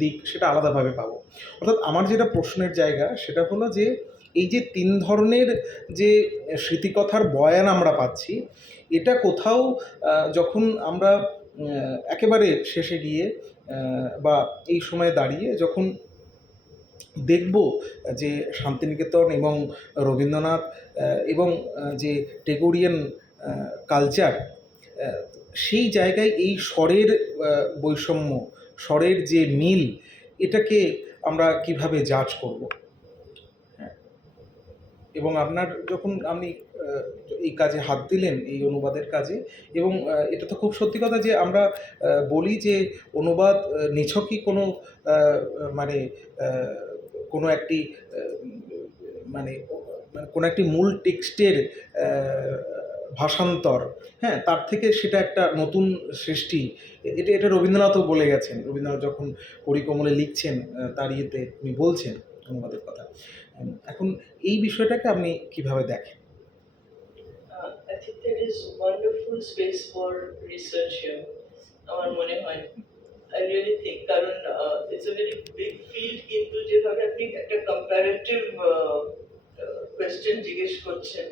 দিক সেটা আলাদাভাবে পাবো। অর্থাৎ আমার যেটা প্রশ্নের জায়গা সেটা হলো যে এই যে তিন ধরনের যে স্মৃতিকথার বয়ান আমরা পাচ্ছি, এটা কোথাও যখন আমরা একেবারে শেষে গিয়ে বা এই সময়ে দাঁড়িয়ে যখন দেখব যে শান্তিনিকেতন এবং রবীন্দ্রনাথ এবং যে টেগোরিয়ান কালচার, সেই জায়গায় এই স্বরের বৈষম্য, স্বরের যে মিল, এটাকে আমরা কিভাবে জাজ করব? হ্যাঁ, এবং আপনার যখন আপনি এই কাজে হাত দিলেন, এই অনুবাদের কাজে, এবং এটা তো খুব সত্যি কথা যে আমরা বলি যে অনুবাদ নিছকই কোনো মানে কোনো একটি মানে কোনো একটি মূল টেক্সটের ভাষান্তর, হ্যাঁ, তার থেকে সেটা একটা নতুন সৃষ্টি। এটা রবীন্দ্রনাথও বলে গেছেন। রবীন্দ্রনাথ যখন করিকমলে লিখছেন তার ইয়েতে উনি বলছেন অনুবাদের কথা। এখন এই বিষয়টাকে আপনি কিভাবে দেখেন? I think there is wonderful space for research here. আমার মনে হয়, I really think, কারণ it's a very big field, কিন্তু যেভাবে আপনি একটা comparative question জিজ্ঞেস করছেন,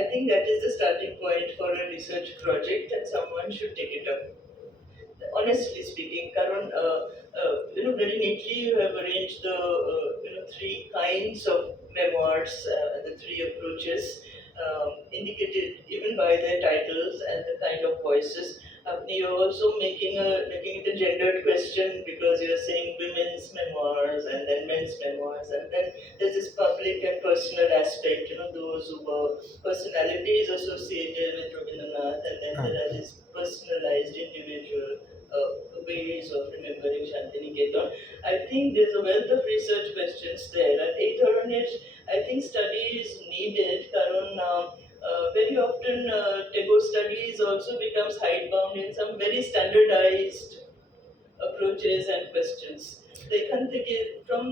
I think that is the starting point for a research project and someone should take it up. Honestly speaking, karon very neatly you have arranged the three kinds of memoirs, the three approaches, indicated even by their titles and the kind of voices. You're also making it a gendered question, because you're saying women's memoirs and then men's memoirs, and then there's this public and personal aspect, those who were personalities associated with Rabindranath, and then there are these personalized individual ways of remembering Santiniketan. I think there's a wealth of research questions there, and I think study is needed. Karon very often Tagore studies also becomes hidebound in some very standardized approaches and questions. They can take it from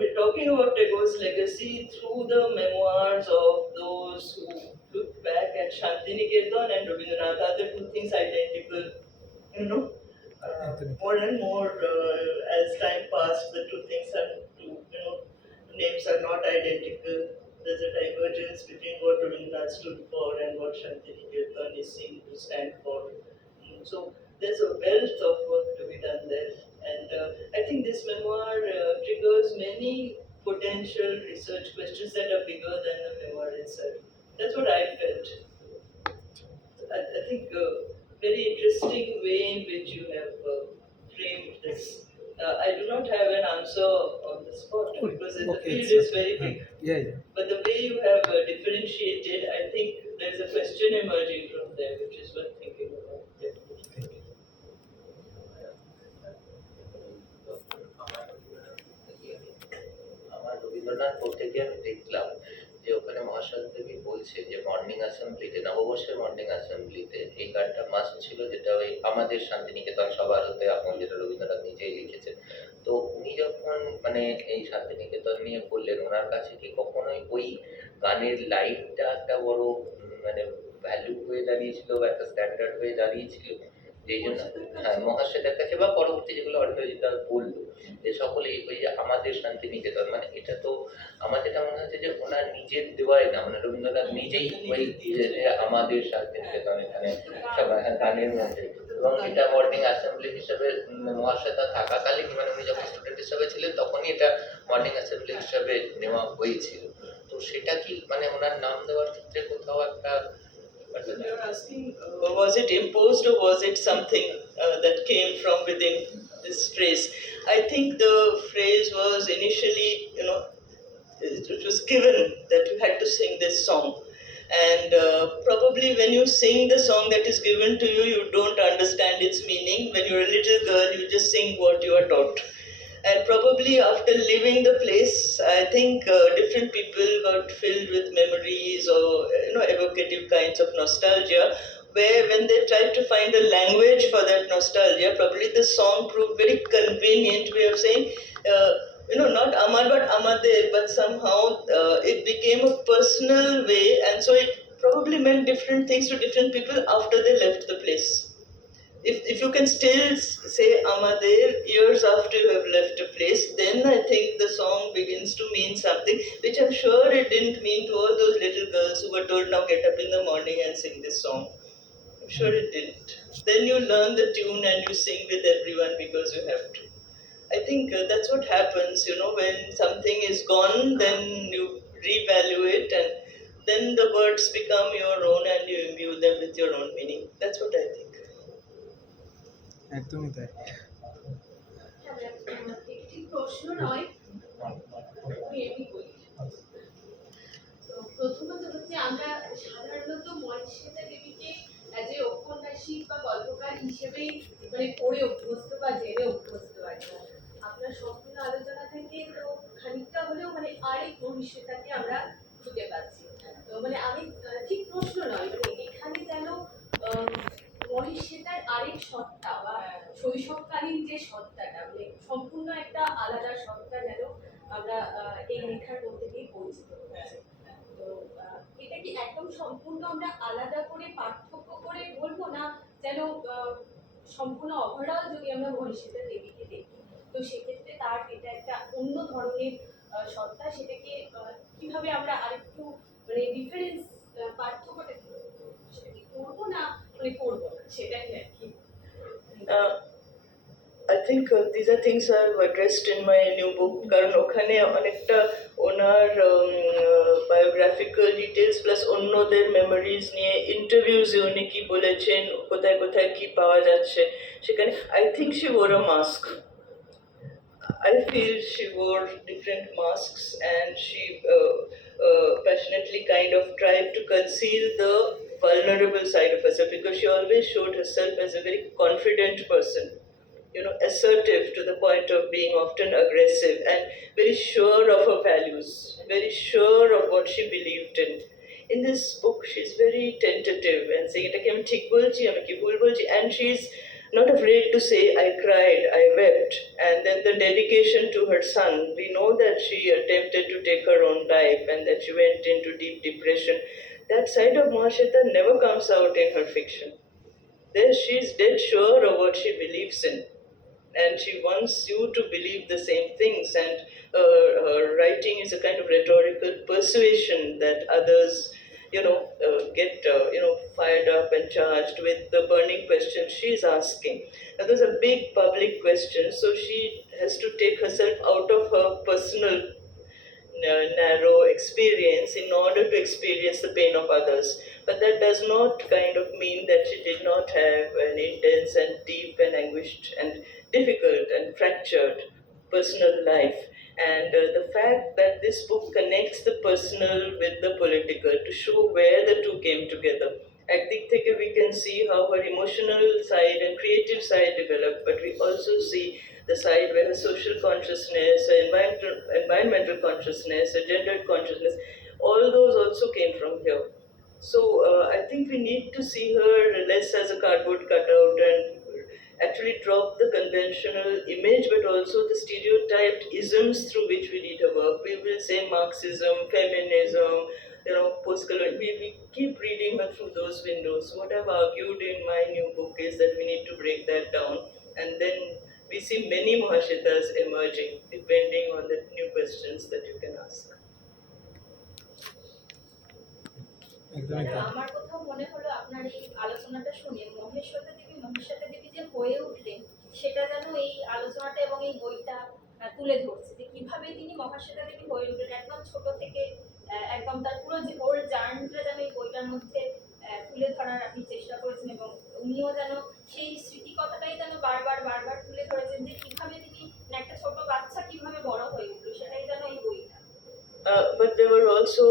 we're talking about Tagore's legacy through the memoirs of those who look back at Santiniketan and Rabindranath. Are the two things identical? More and more as time passed, the two things names are not identical. There's a divergence between what Rabindranath stood for and what Santiniketan is seen to stand for. So there's a wealth of work to be done there, and I think this memoir triggers many potential research questions that are bigger than the memoir itself. That's what I felt. I think very interesting way in which you have framed this. I do not have an answer on the spot, because the field is very big. Yeah. But the way you have differentiated, I think there's a question emerging from there, which is worth thinking about. আমার রবীন্দ্রনাথ পড়তে গিয়ে আমি দেখলাম যে ওখানে মহাশ্বেতা দেবী বলছে যে morning অ্যাসেম্বলিতে, নববর্ষের মর্নিং অ্যাসেম্বলিতে এই গানটা মাস্ট ছিল, যেটা ওই আমাদের শান্তিনিকেতন সবার হতে আপন, যেটা রবীন্দ্রনাথ নিজেই লিখেছেন। তো উনি যখন মানে এই শান্তিনিকেতন নিয়ে বললেন, ওনার কাছে কি কখনোই ওই গানের লাইনটা একটা বড় মানে ভ্যালু হয়ে দাঁড়িয়েছিল বা একটা স্ট্যান্ডার্ড হয়ে দাঁড়িয়েছিল? যেই জন্য হ্যাঁ, মহাশ্বেতার কাছে বা পরবর্তী যেগুলো অর্থনীতিটা বললো যে সকলেই ওই যে আমাদের শান্তিনিকেতন, মানে এটা তো আমার যেটা মনে হচ্ছে যে ওনার নিজের দেওয়াই না, মানে রবীন্দ্রনাথ নিজেই ওই যে আমাদের শান্তিনিকেতন এখানে সবাই গানের মধ্যে, এবং এটা মর্নিং অ্যাসেম্বলি হিসাবে মহাশ্বেতা থাকাকালীন, মানে উনি যখন স্টুডেন্ট হিসাবে ছিলেন তখনই এটা মর্নিং অ্যাসেম্বলি হিসাবে নেওয়া হয়েছিল। তো সেটা কি মানে ওনার নাম দেওয়ার ক্ষেত্রে কোথাও একটা You're asking, was it imposed or was it something that came from within this phrase? I think the phrase was initially, it was given that you had to sing this song. And probably when you sing the song that is given to you, you don't understand its meaning. When you're a little girl, you just sing what you are taught. And probably after leaving the place, I think different people got filled with memories or evocative kinds of nostalgia, where when they tried to find a language for that nostalgia, probably the song proved very convenient way of saying, not Amar but Amader, but somehow it became a personal way, and so it probably meant different things to different people after they left the place. If you can still say Amader years after you have left a place, then I think the song begins to mean something, which I'm sure it didn't mean to all those little girls who were told, now get up in the morning and sing this song. I'm sure it didn't. Then you learn the tune and you sing with everyone because you have to. I think that's what happens, when something is gone, then you revalue it, and then the words become your own and you imbue them with your own meaning. That's what I think. একদমই তাই। একটি প্রশ্ন নয়, আমি এমনি বলি। তো প্রথমত হচ্ছে আমরা সাধারণত মহেশ্বেতা দেবীকে যে ঔপন্যাসিক বা গল্পকার হিসেবেই পড়ে অভ্যস্ত বা জেনে অভ্যস্ত আর কি। আপনার সম্পূর্ণ আলোচনা থেকে তো খানিকটা হলেও আরেক মহেশ্বেতাকে আমরা খুঁজে পাচ্ছি। তো আমি ঠিক প্রশ্ন নয়, এখানে যেন মহেশ্বেতার আরেক সত্তা বা শৈশবকালীন যে সত্তাটা সম্পূর্ণ একটা আলাদা সত্তা যেন আমরা এই লেখার মধ্যে দিয়ে পরিচিত হচ্ছি। তো এটা কি একদম সম্পূর্ণ আমরা আলাদা করে পার্থক্য করে বলবো, না যেন সম্পূর্ণ ওভারঅল যদি আমরা মহেশ্বেতা দেবীকে দেখি, তো সেক্ষেত্রে তার এটা একটা অন্য ধরনের সত্তা, সেটাকে কিভাবে আমরা আরেকটু ডিফারেন্স পার্থক্যটা কি সেটা কি করবো না করবো না, সেটাই আর কি। I think these are things I've addressed in my new book, কারণ ওখানে অনেকটা ওনার biographical details plus অন্যদের memories নিয়ে interviews উনি কি বলেছেন, কোথায় কোথায় কি পাওয়া যাচ্ছে সেখানে I think she wore a mask. I feel she wore different masks and she passionately kind of tried to conceal the vulnerable side of herself, because she always showed herself as a very confident person, assertive to the point of being often aggressive and very sure of her values, very sure of what she believed in. In this book, she's very tentative and saying, and she's not afraid to say, I cried, I wept. And then the dedication to her son. We know that she attempted to take her own life and that she went into deep depression. That side of Mahasweta never comes out in her fiction. There she's dead sure of what she believes in. And she wants you to believe the same things. And her writing is a kind of rhetorical persuasion that others get fired up and charged with the burning questions she's asking. Now those are big public questions, so she has to take herself out of her personal narrow experience in order to experience the pain of others. But that does not kind of mean that she did not have an intense and deep and anguished and difficult and fractured personal life. And the fact that this book connects the personal with the political to show where the two came together. At Dikteke we can see how her emotional side and creative side developed, but we also see the side where her social consciousness, her environmental consciousness, her gendered consciousness, all those also came from here. So I think we need to see her less as a cardboard cutout and actually drop the conventional image, but also the stereotyped isms through which we read her work. We will say Marxism, feminism, post-colonial. We keep reading her through those windows. What I've argued in my new book is that we need to break that down, and then we see many Mahaswetas emerging, depending on the new questions that you can ask. আমার কোথাও মনে হলো আপনার এই আলোচনাটা শুনে মহেশ্বতা দেবী যে হয়ে উঠলেন সেটা যেন এই আলোচনাটা এবং এই বইটা তুলে ধরছে, যে কিভাবে তিনি মহেশ্বতা দেবী হয়ে উঠলেন একদম ছোট থেকে একদম তার পুরো যে হোল জার্নিটা যেন এই বইটার মধ্যে তুলে ধরার আপনি চেষ্টা করেছেন, এবং উনিও যেন সেই স্মৃতিকথাটাই যেন বারবার তুলে ধরেছেন যে কিভাবে তিনি একটা ছোট বাচ্চা কিভাবে বড় হয়ে উঠলো, সেটাই যেন এই বইটা। But there were also,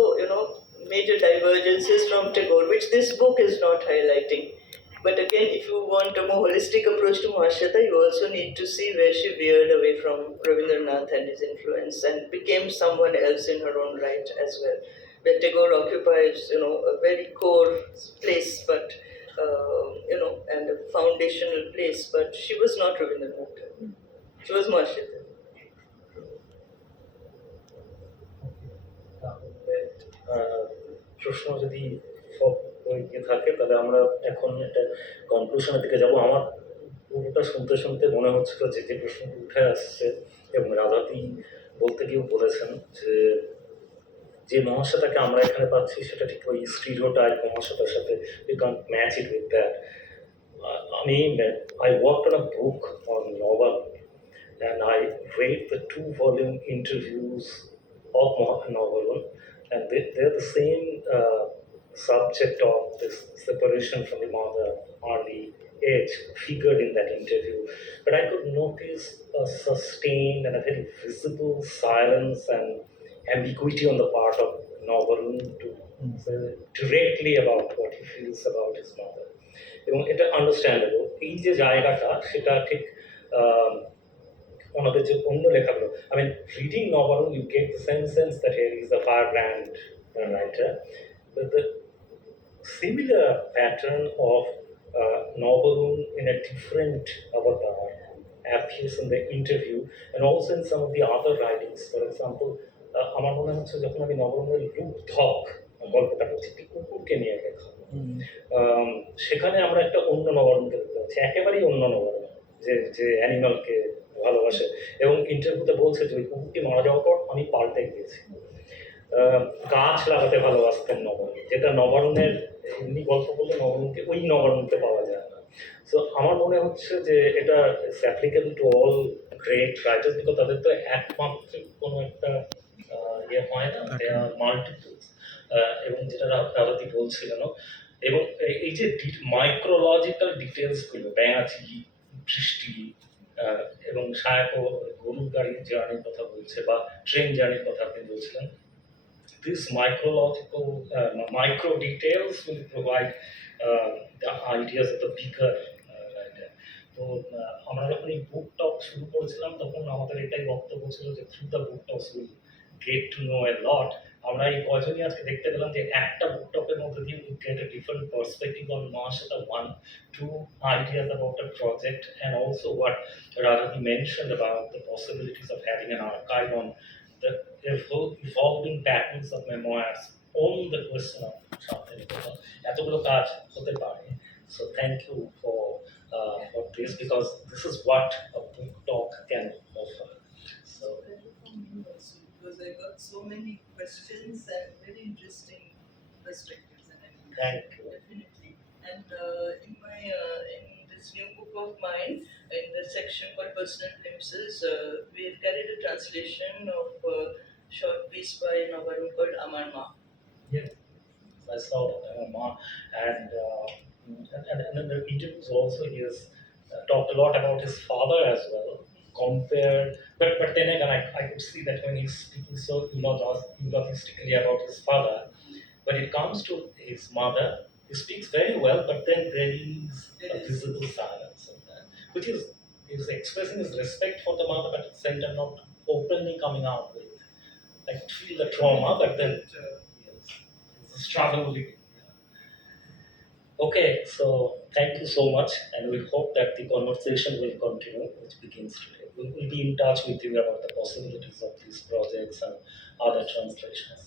major divergences from Tagore, which this book is not highlighting. But again, if you want a more holistic approach to Mahasweta, you also need to see where she veered away from Rabindranath and his influence and became someone else in her own right as well. Where Tagore occupies, a very core place, but and a foundational place, but she was not Rabindranath Tagore. She was Mahasweta. তাহলে প্রশ্ন যদি সব ইয়ে থাকে তাহলে আমরা এখন একটা কনক্লুশনের দিকে যাব। আমার পুরোটা শুনতে শুনতে মনে হচ্ছিল যে যে প্রশ্নটি উঠে আসছে, এবং রাধাতি বলতে গিয়েও বলেছেন যে যে মহাশ্বেতাকে আমরা এখানে পাচ্ছি সেটা ঠিক ওই স্টিরিওটাইপ মহাশ্বেতার সাথে we can't match it with that. I mean, I worked on a book on novel, and I read the 2-volume interviews of Novel, and they're the same subject of this separation from the mother, early age, figured in that interview. But I could notice a sustained and a very visible silence and ambiguity on the part of Novel to say directly about what he feels about his mother. এবং এটা understandable. এই যে জায়গাটা সেটা ঠিক ওনাদের যে অন্য লেখাগুলো, I mean, reading novel, you get the same sense that here is a firebrand writer, but the similar pattern of novel in a different avatar appears in the interview and also in some of the other writings. For example, আমার মনে হচ্ছে যখন আমি নবরঙ্গের রূপধক গল্পটা করছি, একটি কুকুরকে নিয়ে লেখা, সেখানে আমরা একটা অন্য নবরঙ্গকে দেখতে পাচ্ছি, একেবারেই অন্য নবরঙ্গ, যে যে অ্যানিমালকে ভালোবাসে, এবং ইন্টারভিউতে বলছে যে ওই কুকুরটি মারা যাওয়ার পর আমি পাল্টে গিয়েছি। গাছ লাগাতে ভালোবাসতেন নবরণ, যেটা নবরণের এমনি গল্প বললে নবরণকে ওই নবরণকে পাওয়া যায় না। সো আমার মনে হচ্ছে যে এটা applicable to all great writers, because তাদের তো একমাত্র কোনো একটা ইয়ে হয় না, মাল্টিপলস। এবং যেটা রাধাতি বলছিলেন, এবং এই যে মাইক্রোলজিক্যাল ডিটেলসগুলো, ব্যাঙাচি, বৃষ্টি, এবং সায়াকো গরুর গাড়ির জার্নির কথা বলছে বা ট্রেন জার্নির কথা আপনি বলছিলেন, these micro details will provide the ideas of the bigger writer. তো আমরা যখন এই বুক টক শুরু করেছিলাম তখন আমাদের এটাই বক্তব্য ছিল যে through the book talks will get to know a lot. আমরা এই কয়জনই আজকে দেখতে পেলাম যে একটা বুক টকের মধ্যে দিয়ে we get a different perspective on Mahasweta 1, 2 ideas about a project, and also what Radhati mentioned about the possibilities of having an archive on the evolving patterns of memoirs on the question of Santiniketan. এতগুলো কাজ হতে পারে। So thank you for this, because this is what a book talk can offer. So because I got so many questions and very interesting perspectives, and thank you. definitely. And in this new book of mine, in the section called Personal Glimpses, we've carried a translation of a short piece by Navarun called Amar Ma. Yes, I saw that, and in the interviews also he has talked a lot about his father as well, compared, but then again I could see that when he's speaking so eulogistically about his father, when it comes to his mother, he speaks very well, but then there is a visible silence in that, which is expressing his respect for the mother, but at the same time not openly coming out with, like, feel the trauma, but then yes, it's a struggle with it. Okay, so thank you so much, and we hope that the conversation will continue, which begins today. We'll be in touch with you about the possibilities of these projects and other translations.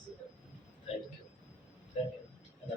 Thank you. Thank you. And